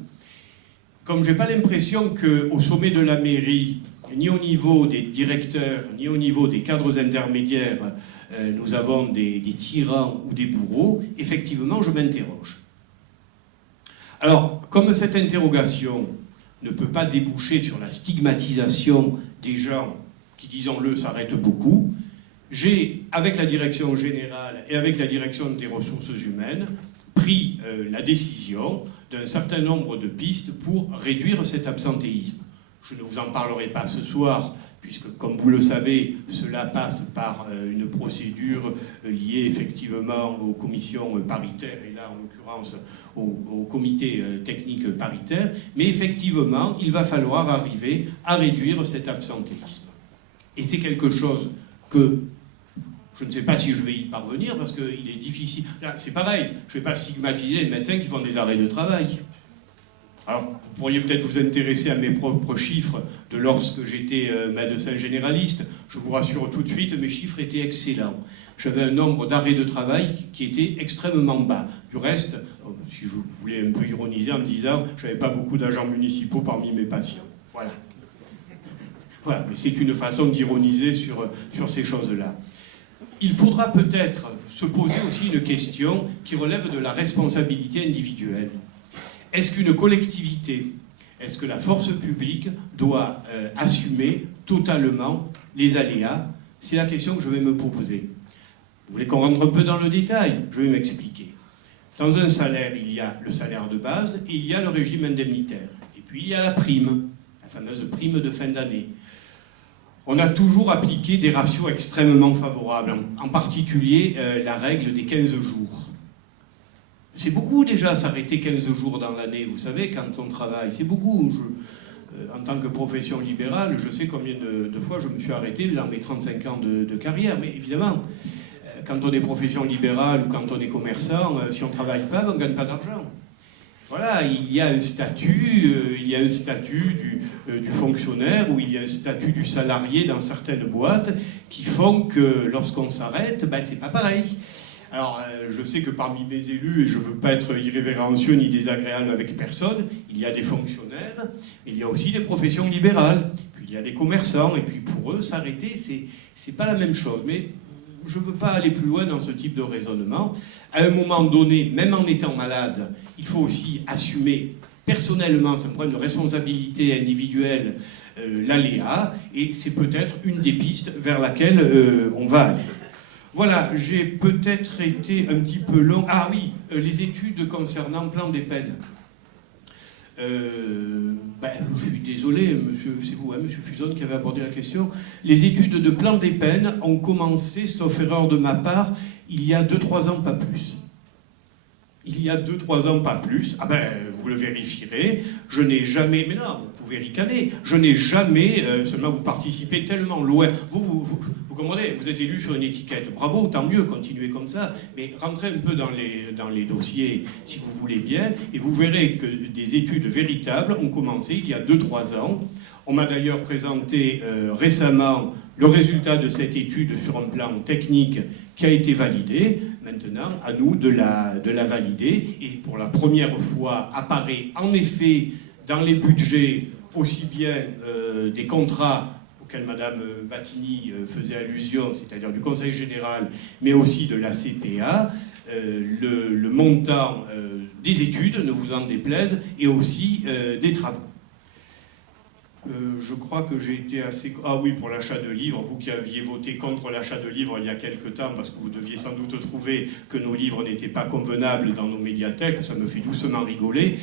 Comme je n'ai pas l'impression qu'au sommet de la mairie, ni au niveau des directeurs, ni au niveau des cadres intermédiaires, nous avons des tyrans ou des bourreaux, effectivement, je m'interroge. Alors, comme cette interrogation ne peut pas déboucher sur la stigmatisation des gens qui, disons-le, s'arrêtent beaucoup, j'ai, avec la direction générale et avec la direction des ressources humaines, pris la décision d'un certain nombre de pistes pour réduire cet absentéisme. Je ne vous en parlerai pas ce soir, puisque, comme vous le savez, cela passe par une procédure liée effectivement aux commissions paritaires, et là, en l'occurrence, au comité technique paritaire. Mais effectivement, il va falloir arriver à réduire cet absentéisme. Et c'est quelque chose que je ne sais pas si je vais y parvenir, parce qu'il est difficile. Là, c'est pareil, je ne vais pas stigmatiser les médecins qui font des arrêts de travail. Alors, vous pourriez peut-être vous intéresser à mes propres chiffres de lorsque j'étais médecin généraliste. Je vous rassure tout de suite, mes chiffres étaient excellents. J'avais un nombre d'arrêts de travail qui était extrêmement bas. Du reste, si je voulais un peu ironiser en me disant, je n'avais pas beaucoup d'agents municipaux parmi mes patients. Voilà. Voilà, mais c'est une façon d'ironiser sur ces choses-là. Il faudra peut-être se poser aussi une question qui relève de la responsabilité individuelle. Est-ce qu'une collectivité, est-ce que la force publique doit assumer totalement les aléas? C'est la question que je vais me poser. Vous voulez qu'on rentre un peu dans le détail? Je vais m'expliquer. Dans un salaire, il y a le salaire de base et il y a le régime indemnitaire. Et puis il y a la prime, la fameuse prime de fin d'année. On a toujours appliqué des ratios extrêmement favorables, en particulier la règle des 15 jours. C'est beaucoup déjà s'arrêter 15 jours dans l'année, vous savez, quand on travaille. C'est beaucoup. En tant que profession libérale, je sais combien de fois je me suis arrêté dans mes 35 ans de carrière. Mais évidemment, quand on est profession libérale ou quand on est commerçant, si on ne travaille pas, on ne gagne pas d'argent. Voilà, il y a un statut, du fonctionnaire ou il y a un statut du salarié dans certaines boîtes qui font que lorsqu'on s'arrête, ben, c'est pas pareil. Alors, je sais que parmi mes élus, et je ne veux pas être irrévérencieux ni désagréable avec personne, il y a des fonctionnaires, mais il y a aussi des professions libérales, puis il y a des commerçants, et puis pour eux, s'arrêter, c'est pas la même chose. Mais je ne veux pas aller plus loin dans ce type de raisonnement. À un moment donné, même en étant malade, il faut aussi assumer personnellement, c'est un problème de responsabilité individuelle, l'aléa, et c'est peut-être une des pistes vers laquelle on va aller. Voilà, j'ai peut-être été un petit peu long. Ah oui, les études concernant le plan des peines. Je suis désolé, monsieur, c'est vous, hein, monsieur Fuzon, qui avez abordé la question. Les études de plan des peines ont commencé, sauf erreur de ma part, il y a 2-3 ans, pas plus. Il y a 2-3 ans, pas plus. Ah ben, vous le vérifierez. Je n'ai jamais... Mais non, vous pouvez ricaner. Je n'ai jamais... seulement vous participez tellement loin. Vous comprenez, vous êtes élu sur une étiquette. Bravo, tant mieux, continuez comme ça. Mais rentrez un peu dans les dossiers, si vous voulez bien, et vous verrez que des études véritables ont commencé il y a 2-3 ans. On m'a d'ailleurs présenté récemment le résultat de cette étude sur un plan technique qui a été validé. Maintenant, à nous de la valider. Et pour la première fois, apparaît en effet dans les budgets aussi bien des contrats auxquels Mme Battini faisait allusion, c'est-à-dire du Conseil général, mais aussi de la CPA, le montant des études, ne vous en déplaise, et aussi des travaux. Je crois que j'ai été assez... Ah oui, pour l'achat de livres, vous qui aviez voté contre l'achat de livres il y a quelque temps, parce que vous deviez sans doute trouver que nos livres n'étaient pas convenables dans nos médiathèques, ça me fait doucement rigoler.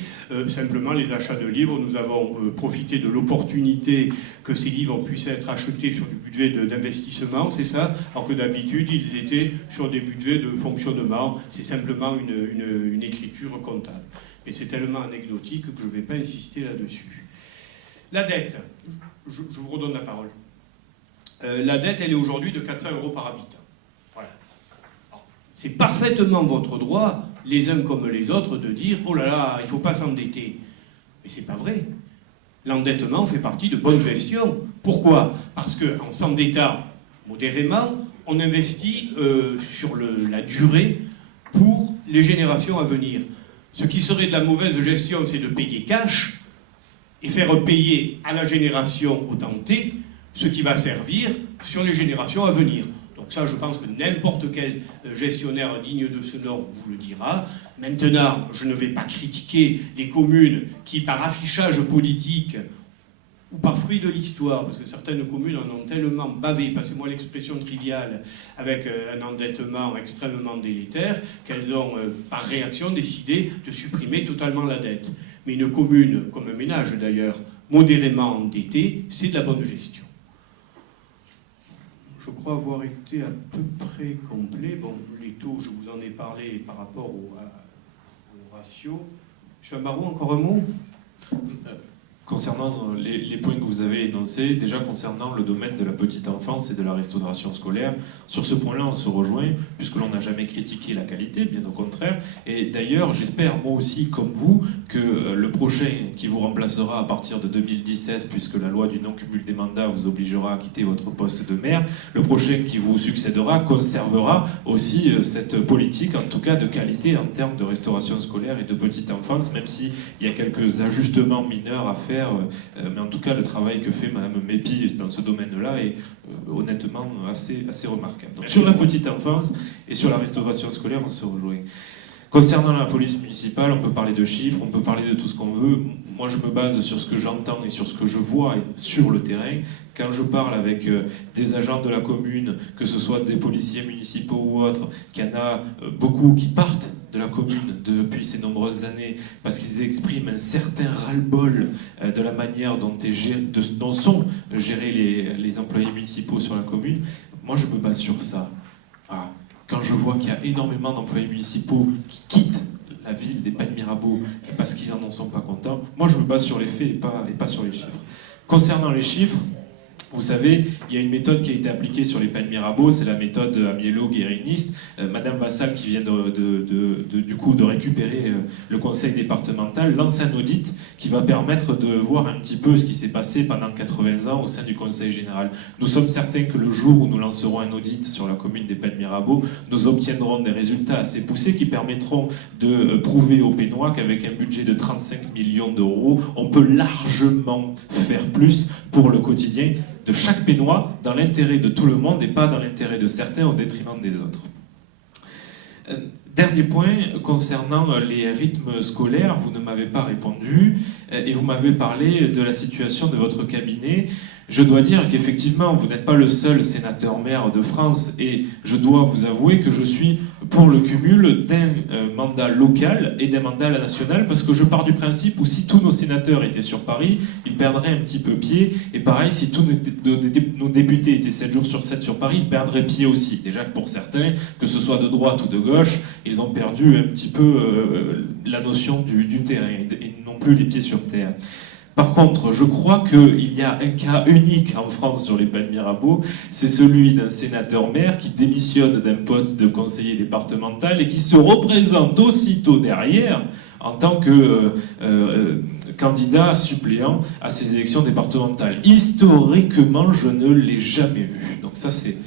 Simplement, les achats de livres, nous avons profité de l'opportunité que ces livres puissent être achetés sur du budget d'investissement, c'est ça, alors que d'habitude, ils étaient sur des budgets de fonctionnement, c'est simplement une écriture comptable. Mais c'est tellement anecdotique que je ne vais pas insister là-dessus. La dette, je vous redonne la parole. La dette, elle est aujourd'hui de 400 € par habitant. Voilà. C'est parfaitement votre droit, les uns comme les autres, de dire « Oh là là, il ne faut pas s'endetter ». Mais ce n'est pas vrai. L'endettement fait partie de bonne gestion. Pourquoi? Parce qu'en s'endettant modérément, on investit sur la durée pour les générations à venir. Ce qui serait de la mauvaise gestion, c'est de payer cash et faire payer à la génération au temps T ce qui va servir sur les générations à venir. Donc ça, je pense que n'importe quel gestionnaire digne de ce nom vous le dira. Maintenant, je ne vais pas critiquer les communes qui, par affichage politique ou par fruit de l'histoire, parce que certaines communes en ont tellement bavé, passez-moi l'expression triviale, avec un endettement extrêmement délétère, qu'elles ont, par réaction, décidé de supprimer totalement la dette. Mais une commune, comme un ménage d'ailleurs, modérément endetté, c'est de la bonne gestion. Je crois avoir été à peu près complet. Bon, les taux, je vous en ai parlé par rapport au ratio. M. Amaro, encore un mot? Concernant les points que vous avez énoncés, déjà concernant le domaine de la petite enfance et de la restauration scolaire, sur ce point-là, on se rejoint, puisque l'on n'a jamais critiqué la qualité, bien au contraire. Et d'ailleurs, j'espère, moi aussi, comme vous, que le prochain qui vous remplacera à partir de 2017, puisque la loi du non-cumul des mandats vous obligera à quitter votre poste de maire, le prochain qui vous succédera conservera aussi cette politique, en tout cas de qualité en termes de restauration scolaire et de petite enfance, même s'il y a quelques ajustements mineurs à faire. Mais en tout cas, le travail que fait Mme Mépi dans ce domaine-là est honnêtement assez remarquable. Donc, sur la petite enfance et sur la restauration scolaire, on se rejoint. Concernant la police municipale, on peut parler de chiffres, on peut parler de tout ce qu'on veut. Moi, je me base sur ce que j'entends et sur ce que je vois sur le terrain. Quand je parle avec des agents de la commune, que ce soit des policiers municipaux ou autres, qu'il y en a beaucoup qui partent de la commune depuis ces nombreuses années parce qu'ils expriment un certain ras-le-bol de la manière dont sont gérés les employés municipaux sur la commune, moi je me base sur ça. Voilà. Quand je vois qu'il y a énormément d'employés municipaux qui quittent la ville des Pennes Mirabeau parce qu'ils n'en sont pas contents, moi je me base sur les faits et pas sur les chiffres. Concernant les chiffres, vous savez, il y a une méthode qui a été appliquée sur les Pennes Mirabeau, c'est la méthode amiélo-guériniste. Madame Vassal, qui vient du coup de récupérer le conseil départemental, lance un audit qui va permettre de voir un petit peu ce qui s'est passé pendant 80 ans au sein du conseil général. Nous sommes certains que le jour où nous lancerons un audit sur la commune des Pennes Mirabeau, nous obtiendrons des résultats assez poussés qui permettront de prouver aux Pénois qu'avec un budget de 35 millions d'euros, on peut largement faire plus pour le quotidien de chaque Pénois, dans l'intérêt de tout le monde et pas dans l'intérêt de certains au détriment des autres. Dernier point, concernant les rythmes scolaires, vous ne m'avez pas répondu et vous m'avez parlé de la situation de votre cabinet. Je dois dire qu'effectivement, vous n'êtes pas le seul sénateur-maire de France et je dois vous avouer que je suis pour le cumul d'un mandat local et d'un mandat national parce que je pars du principe où si tous nos sénateurs étaient sur Paris, ils perdraient un petit peu pied et pareil, si tous nos députés étaient 7 jours sur 7 sur Paris, ils perdraient pied aussi. Déjà que pour certains, que ce soit de droite ou de gauche, ils ont perdu un petit peu la notion du terrain et non plus les pieds sur terre. Par contre, je crois qu'il y a un cas unique en France sur les Pennes Mirabeau, c'est celui d'un sénateur-maire qui démissionne d'un poste de conseiller départemental et qui se représente aussitôt derrière en tant que candidat suppléant à ces élections départementales. Historiquement, je ne l'ai jamais vu. Donc ça, c'est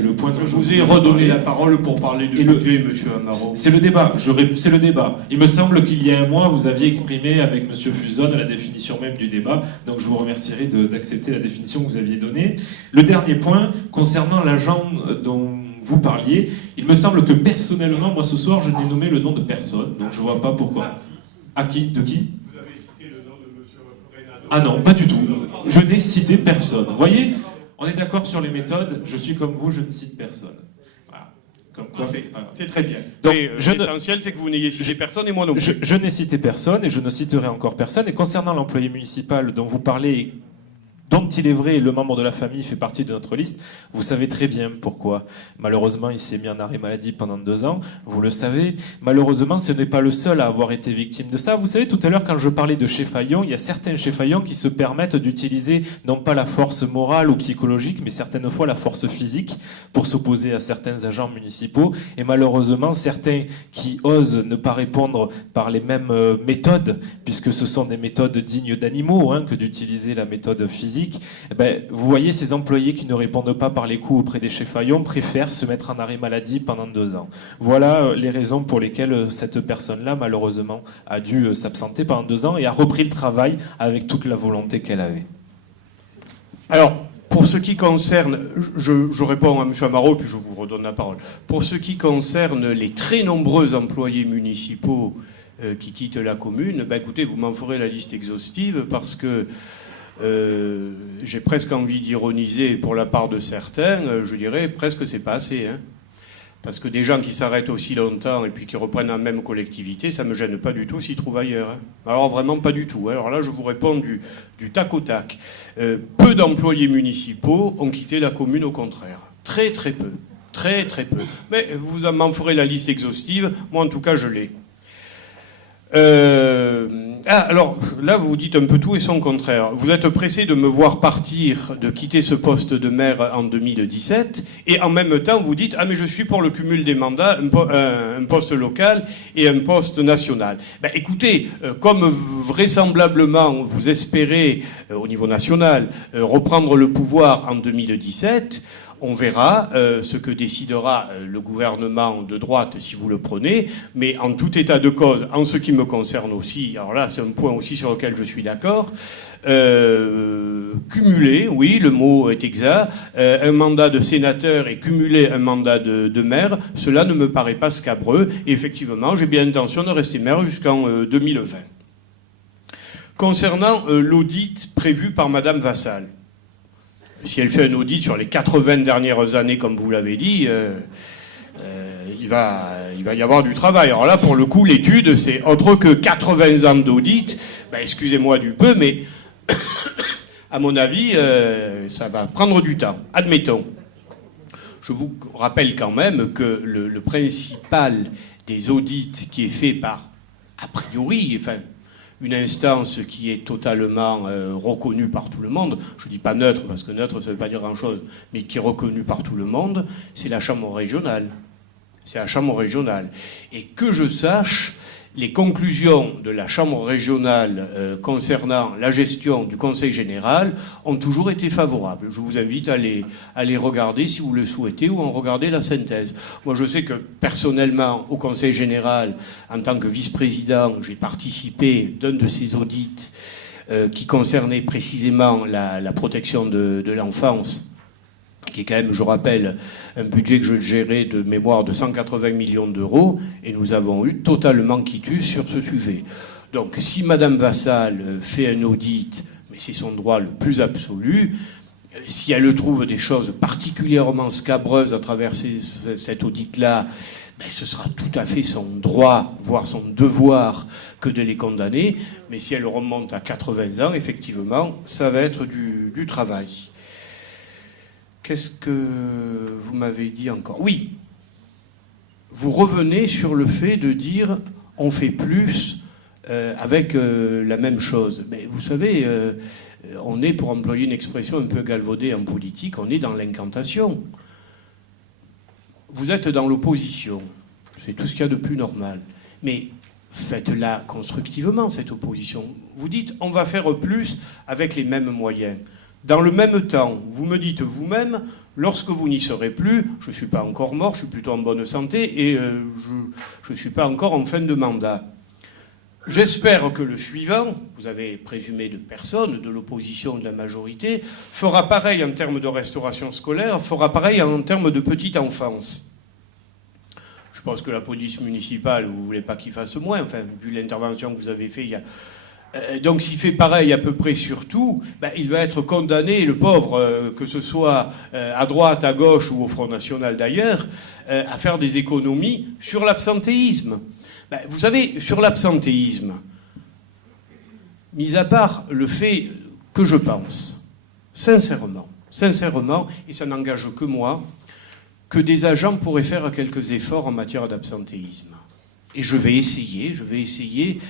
le point. Je vous ai redonné la parole pour parler de budget, monsieur Amaro. C'est le débat. C'est le débat. Il me semble qu'il y a un mois, vous aviez exprimé avec monsieur Fuzon la définition même du débat. Donc je vous remercierai d'accepter la définition que vous aviez donnée. Le dernier point, concernant l'agent dont vous parliez, il me semble que personnellement, moi ce soir, je n'ai nommé le nom de personne. Donc je ne vois pas pourquoi. À qui? De qui? Vous avez cité le nom de monsieur Renaud. Ah non, pas du tout. Je n'ai cité personne. Vous voyez? On est d'accord sur les méthodes, je suis comme vous, je ne cite personne. Voilà. Comme quoi, c'est très bien. Donc, mais l'essentiel, c'est que vous n'ayez cité personne et moi non plus. Je n'ai cité personne et je ne citerai encore personne. Et concernant l'employé municipal dont vous parlez, dont il est vrai, le membre de la famille fait partie de notre liste, vous savez très bien pourquoi. Malheureusement, il s'est mis en arrêt maladie pendant 2 ans, vous le savez. Malheureusement, ce n'est pas le seul à avoir été victime de ça. Vous savez, tout à l'heure, quand je parlais de Cheffaillon, il y a certains Cheffaillons qui se permettent d'utiliser non pas la force morale ou psychologique, mais certaines fois la force physique pour s'opposer à certains agents municipaux. Et malheureusement, certains qui osent ne pas répondre par les mêmes méthodes, puisque ce sont des méthodes dignes d'animaux, que d'utiliser la méthode physique, vous voyez, ces employés qui ne répondent pas par les coups auprès des Cheffaillons préfèrent se mettre en arrêt maladie pendant 2 ans. Voilà les raisons pour lesquelles cette personne-là, malheureusement, a dû s'absenter pendant 2 ans et a repris le travail avec toute la volonté qu'elle avait. Alors, pour ce qui concerne, je réponds à M. Amaro, puis je vous redonne la parole. Pour ce qui concerne les très nombreux employés municipaux qui quittent la commune, écoutez, vous m'en ferez la liste exhaustive parce que j'ai presque envie d'ironiser pour la part de certains, je dirais presque c'est pas assez. Parce que des gens qui s'arrêtent aussi longtemps et puis qui reprennent la même collectivité, ça ne me gêne pas du tout s'ils trouvent ailleurs. Alors vraiment pas du tout. Alors là, je vous réponds du tac au tac. Peu d'employés municipaux ont quitté la commune, au contraire. Très très peu. Très très peu. Mais vous m'en ferez la liste exhaustive. Moi en tout cas, je l'ai. Alors là, vous dites un peu tout et son contraire. Vous êtes pressé de me voir partir, de quitter ce poste de maire en 2017, et en même temps, vous dites « Ah, mais je suis pour le cumul des mandats, un poste local et un poste national. » Ben, écoutez, comme vraisemblablement vous espérez, au niveau national, reprendre le pouvoir en 2017, on verra ce que décidera le gouvernement de droite si vous le prenez, mais en tout état de cause, en ce qui me concerne aussi, alors là c'est un point aussi sur lequel je suis d'accord, cumuler, oui le mot est exact, un mandat de sénateur et cumuler un mandat de maire, cela ne me paraît pas scabreux, et effectivement j'ai bien l'intention de rester maire jusqu'en 2020. Concernant l'audit prévu par Madame Vassal, si elle fait un audit sur les 80 dernières années, comme vous l'avez dit, il va y avoir du travail. Alors là, pour le coup, l'étude, c'est autre que 80 ans d'audit. Ben, excusez-moi du peu, mais à mon avis, ça va prendre du temps. Admettons. Je vous rappelle quand même que le principal des audits qui est fait par, a priori, enfin, une instance qui est totalement reconnue par tout le monde, je ne dis pas neutre, parce que neutre ça ne veut pas dire grand-chose, mais qui est reconnue par tout le monde, c'est la Chambre régionale. C'est la Chambre régionale. Et que je sache, les conclusions de la Chambre régionale concernant la gestion du Conseil général ont toujours été favorables. Je vous invite à les regarder si vous le souhaitez ou à en regarder la synthèse. Moi, je sais que personnellement, au Conseil général, en tant que vice-président, j'ai participé d'un de ces audits qui concernait précisément la protection de l'enfance, qui est quand même, je rappelle, un budget que je gérais de mémoire de 180 millions d'euros, et nous avons eu totalement quitus sur ce sujet. Donc, si Madame Vassal fait un audit, mais c'est son droit le plus absolu, si elle trouve des choses particulièrement scabreuses à travers cet audit-là, ben, ce sera tout à fait son droit, voire son devoir, que de les condamner. Mais si elle remonte à 80 ans, effectivement, ça va être du travail. Qu'est-ce que vous m'avez dit encore ? Oui, vous revenez sur le fait de dire on fait plus avec la même chose. Mais vous savez, on est, pour employer une expression un peu galvaudée en politique, on est dans l'incantation. Vous êtes dans l'opposition, c'est tout ce qu'il y a de plus normal. Mais faites-la constructivement, cette opposition. Vous dites on va faire plus avec les mêmes moyens. Dans le même temps, vous me dites vous-même, lorsque vous n'y serez plus, je ne suis pas encore mort, je suis plutôt en bonne santé et je ne suis pas encore en fin de mandat. J'espère que le suivant, vous avez présumé de personne, de l'opposition, de la majorité, fera pareil en termes de restauration scolaire, fera pareil en termes de petite enfance. Je pense que la police municipale, vous ne voulez pas qu'il fasse moins, enfin, vu l'intervention que vous avez faite il y a... Donc s'il fait pareil à peu près sur tout, ben, il va être condamné, le pauvre, que ce soit à droite, à gauche ou au Front National d'ailleurs, à faire des économies sur l'absentéisme. Ben, vous savez, sur l'absentéisme, mis à part le fait que je pense, sincèrement, et ça n'engage que moi, que des agents pourraient faire quelques efforts en matière d'absentéisme. Et je vais essayer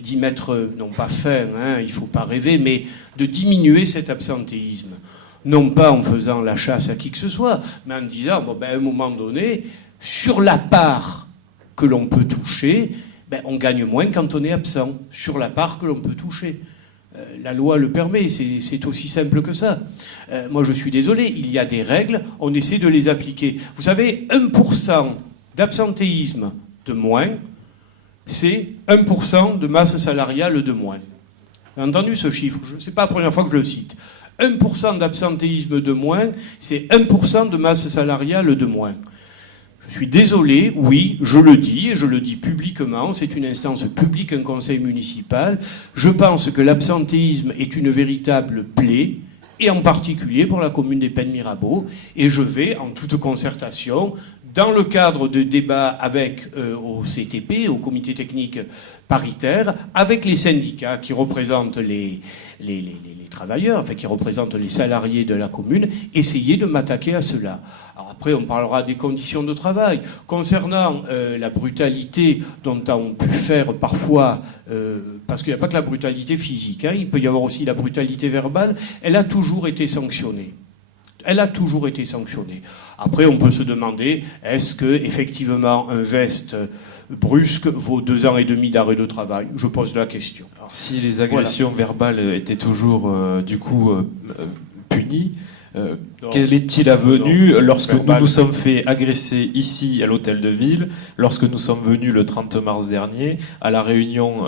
d'y mettre, non pas fin, hein, il ne faut pas rêver, mais de diminuer cet absentéisme. Non pas en faisant la chasse à qui que ce soit, mais en disant, bon, ben, à un moment donné, sur la part que l'on peut toucher, ben, on gagne moins quand on est absent, sur la part que l'on peut toucher. La loi le permet, c'est aussi simple que ça. Moi, je suis désolé, il y a des règles, on essaie de les appliquer. Vous savez, 1% d'absentéisme de moins, c'est 1% de masse salariale de moins. Vous avez entendu ce chiffre ? Ce n'est pas la première fois que je le cite. 1% d'absentéisme de moins, c'est 1% de masse salariale de moins. Je suis désolé, oui, je le dis, et je le dis publiquement, c'est une instance publique, un conseil municipal. Je pense que l'absentéisme est une véritable plaie, et en particulier pour la commune des Pennes-Mirabeau, et je vais, en toute concertation, dans le cadre de débats avec au CTP, au comité technique paritaire, avec les syndicats qui représentent les travailleurs, enfin qui représentent les salariés de la commune, essayer de m'attaquer à cela. Alors après, on parlera des conditions de travail. Concernant la brutalité dont on pu faire parfois, parce qu'il n'y a pas que la brutalité physique, hein, il peut y avoir aussi la brutalité verbale, elle a toujours été sanctionnée. Elle a toujours été sanctionnée. Après, on peut se demander, est-ce que effectivement un geste brusque vaut 2 ans et demi d'arrêt de travail? Je pose la question. Alors, si les agressions verbales étaient toujours punies, quel est-il advenu lorsque nous nous sommes fait agresser ici à l'hôtel de ville, lorsque nous sommes venus le 30 mars dernier à la réunion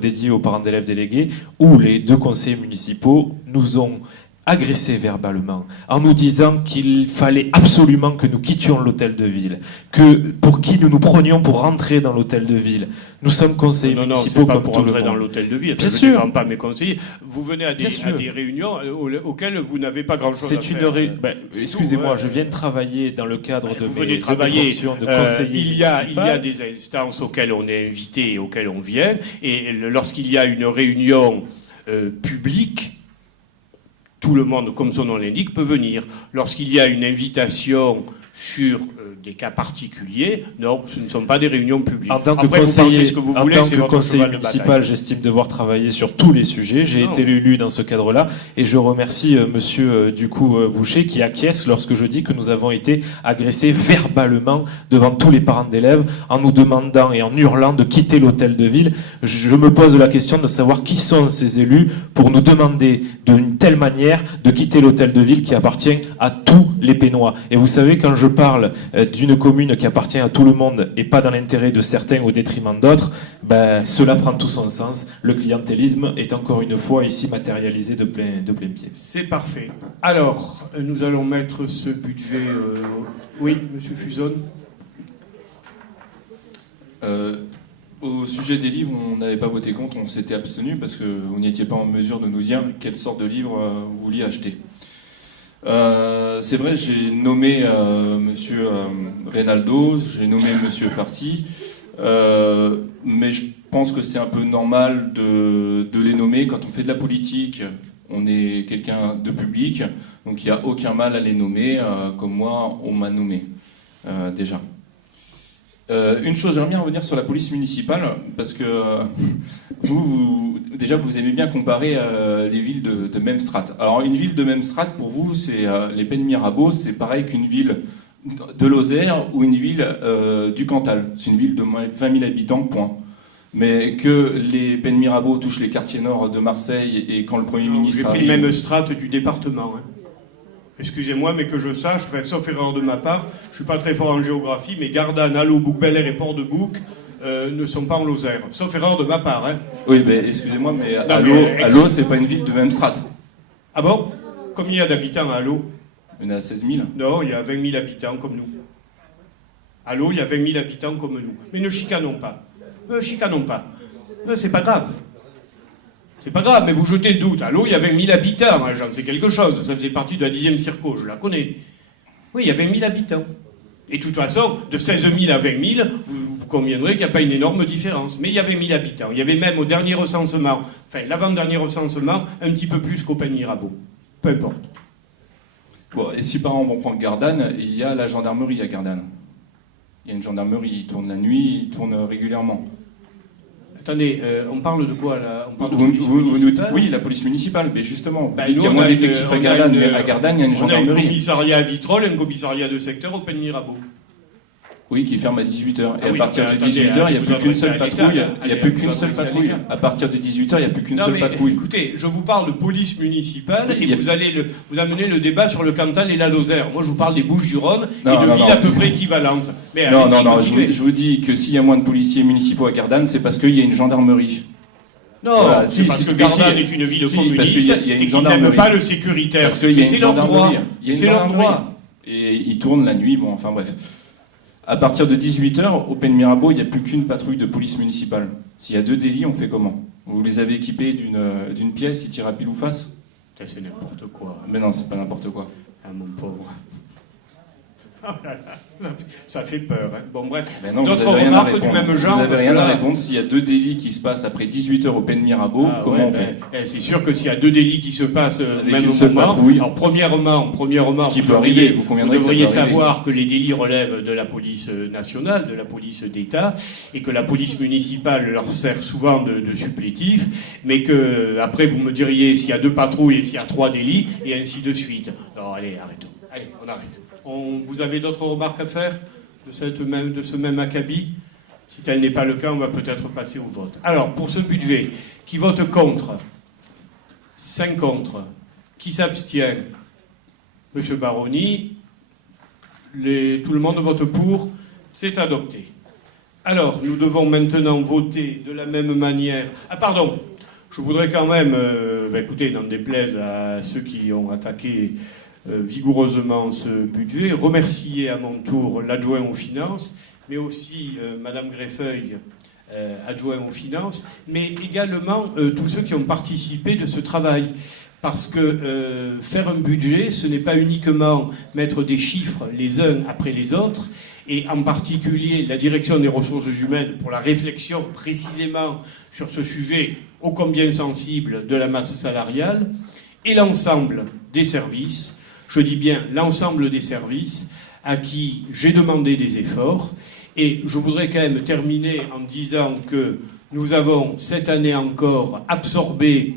dédiée aux parents d'élèves délégués, où les 2 conseillers municipaux nous ont agressés verbalement, en nous disant qu'il fallait absolument que nous quittions l'hôtel de ville, que pour qui nous nous prenions pour rentrer dans l'hôtel de ville. Nous sommes conseillers municipaux c'est pas comme pour tout le rentrer monde. dans l'hôtel de ville. Bien je sûr. ne défends pas mes conseillers. Vous venez à des réunions auxquelles vous n'avez pas grand-chose à faire. Excusez-moi, je viens de travailler dans le cadre de mes fonctions de conseiller il y a municipal. des instances auxquelles on est invité et auxquelles on vient. Et lorsqu'il y a une réunion publique, tout le monde, comme son nom l'indique, peut venir. Lorsqu'il y a une invitation sur des cas particuliers, non, ce ne sont pas des réunions publiques. En tant que Après, conseiller, vous pensez ce que vous voulez, c'est votre cheval de municipal, bataille. j'estime devoir travailler sur tous les sujets. J'ai été élu dans ce cadre-là et je remercie monsieur Boucher qui acquiesce lorsque je dis que nous avons été agressés verbalement devant tous les parents d'élèves en nous demandant et en hurlant de quitter l'hôtel de ville. Je me pose la question de savoir qui sont ces élus pour nous demander d'une telle manière de quitter l'hôtel de ville qui appartient à tous les Pénois. Et vous savez, quand je parle d'une commune qui appartient à tout le monde et pas dans l'intérêt de certains au détriment d'autres, cela prend tout son sens. Le clientélisme est encore une fois ici matérialisé de plein pied. C'est parfait. Alors, nous allons mettre ce budget... Oui, monsieur Fuson. Au sujet des livres, on n'avait pas voté contre, on s'était abstenu parce que vous n'étiez pas en mesure de nous dire quelle sorte de livre vous vouliez acheter. C'est vrai, j'ai nommé monsieur Reynaldo, j'ai nommé monsieur Farsi, mais je pense que c'est un peu normal de les nommer. Quand on fait de la politique, on est quelqu'un de public, donc il n'y a aucun mal à les nommer, comme moi, on m'a nommé déjà. Une chose, j'aimerais bien revenir sur la police municipale, parce que vous aimez bien comparer les villes de même strate. Alors une ville de même strate, pour vous, c'est les Pennes Mirabeau, c'est pareil qu'une ville de Lozère ou une ville du Cantal. C'est une ville de 20 000 habitants, point. Mais que les Pennes Mirabeau touchent les quartiers nord de Marseille et quand le Premier ministre J'ai pris arrive... le même strate du département. Hein. Excusez-moi, mais que je sache, sauf erreur de ma part, je ne suis pas très fort en géographie, mais Gardanne, Allo, Bouc-Bel-Air et Port-de-Bouc ne sont pas en Lozère. Sauf erreur de ma part. Hein. Oui, mais excusez-moi, mais Non, Allo, c'est pas une ville de même strate. Ah bon? Combien il y a d'habitants à Allo? Il y en a 16 000. Non, il y a 20 000 habitants comme nous. Allo, il y a 20 000 habitants comme nous. Mais ne chicanons pas. Ne chicanons pas. C'est pas grave. C'est pas grave, mais vous jetez le doute. Allo, il y a 20 000 habitants. J'en sais quelque chose. Ça faisait partie de la 10e circo, je la connais. Oui, il y a 20 000 habitants. Et de toute façon, de 16 000 à 20 000, vous conviendrez qu'il n'y a pas une énorme différence. Mais il y avait 1000 habitants. Il y avait même au dernier recensement, enfin l'avant-dernier recensement, un petit peu plus qu'au Pennes Mirabeau. Peu importe. Bon, et si par exemple on prend Gardanne, il y a la gendarmerie à Gardanne. Il y a une gendarmerie, il tourne la nuit, il tourne régulièrement. Attendez, on parle de quoi là? On parle de Vous police nous dites, municipale. oui, la police municipale, mais justement, vous Ben, dites nous, qu'il y a on moins a d'effectifs à Gardanne, mais à Gardanne, il y a une On a un gendarmerie. commissariat à Vitrolles, un commissariat de secteur au Pennes Mirabeau. Oui, qui ferme à 18h. Et Ah à oui, partir mais de attendez, 18h, il n'y a vous plus qu'une adressez seule à l'État, patrouille. là. Il n'y a Allez, plus vous qu'une seule adressez à patrouille. l'État. À partir de 18h, il n'y a plus qu'une Non, seule mais patrouille. écoutez, je vous parle de police municipale Oui, et il y a- vous amenez le débat sur le Cantal et la Lozère. Moi, je vous parle des Bouches-du-Rhône et Non, de non, villes non. à peu près équivalentes. Mais Non, allez-y, non, non, continuez. je vous dis que s'il y a moins de policiers municipaux à Gardanne, c'est parce qu'il y a une gendarmerie. Non, Voilà, c'est si, parce si, que mais Gardanne si, est une ville si, communiste parce qu'il y a une et qu'ils n'aiment gendarmerie. pas le sécuritaire. Parce qu'il y Mais a c'est une leur droit. gendarmerie. Il y a une C'est leur gendarmerie. droit. Et ils tournent la nuit, bon, enfin bref. À partir de 18h, au Pennes Mirabeau, il n'y a plus qu'une patrouille de police municipale. S'il y a 2 délits, on fait comment? Vous les avez équipés d'une pièce, ils tirent à pile ou face? Putain, c'est n'importe quoi. Mais non, c'est pas n'importe quoi. Ah, mon pauvre. Ça fait peur. Hein. Bon, bref. Ben non, vous D'autres n'avez rien à remarques du répondre. même genre. Vous n'avez rien à là- répondre. S'il y a 2 délits qui se passent après 18 heures au Pen Mirabeau, Ah, comment ouais, on fait? C'est sûr que s'il y a 2 délits qui se passent au Avec même une seule moment, patrouille. alors premièrement, Ce qui vous peut arriver, vous vous conviendrez que ça devriez peut arriver. savoir que les délits relèvent de la police nationale, de la police d'État, et que la police municipale leur sert souvent de supplétif, mais que après vous me diriez s'il y a 2 patrouilles et s'il y a 3 délits, et ainsi de suite. Non, allez, arrêtons. Allez, on arrête. Vous avez d'autres remarques à faire de ce même acabit? Si tel n'est pas le cas, on va peut-être passer au vote. Alors, pour ce budget, qui vote contre? 5 contre. Qui s'abstient? Monsieur Baroni. Tout le monde vote pour. C'est adopté. Alors, nous devons maintenant voter de la même manière. Ah, pardon. Je voudrais quand même, écoutez, n'en déplaise à ceux qui ont attaqué vigoureusement ce budget, remercier à mon tour l'adjoint aux finances, mais aussi Madame Greffeuil, adjoint aux finances, mais également tous ceux qui ont participé de ce travail. Parce que faire un budget, ce n'est pas uniquement mettre des chiffres les uns après les autres, et en particulier la direction des ressources humaines pour la réflexion précisément sur ce sujet ô combien sensible de la masse salariale, et l'ensemble des services, je dis bien l'ensemble des services à qui j'ai demandé des efforts. Et je voudrais quand même terminer en disant que nous avons cette année encore absorbé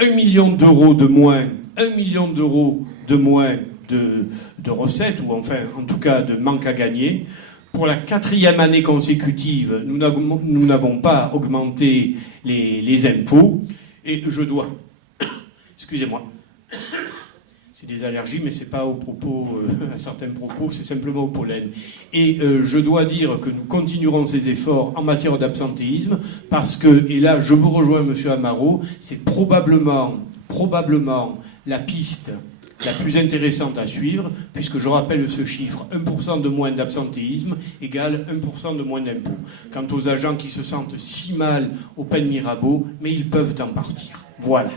1 million d'euros de moins, 1 million d'euros de moins de recettes, ou enfin en tout cas de manque à gagner. Pour la 4e année consécutive, nous n'avons pas augmenté les impôts. Et je dois... Excusez-moi. C'est des allergies, mais c'est pas aux propos, à certains propos, c'est simplement au pollen. Et je dois dire que nous continuerons ces efforts en matière d'absentéisme, parce que, et là je vous rejoins Monsieur Amaro, c'est probablement la piste la plus intéressante à suivre, puisque je rappelle ce chiffre, 1% de moins d'absentéisme égale 1% de moins d'impôts. Quant aux agents qui se sentent si mal au Pen Mirabeau, mais ils peuvent en partir. Voilà.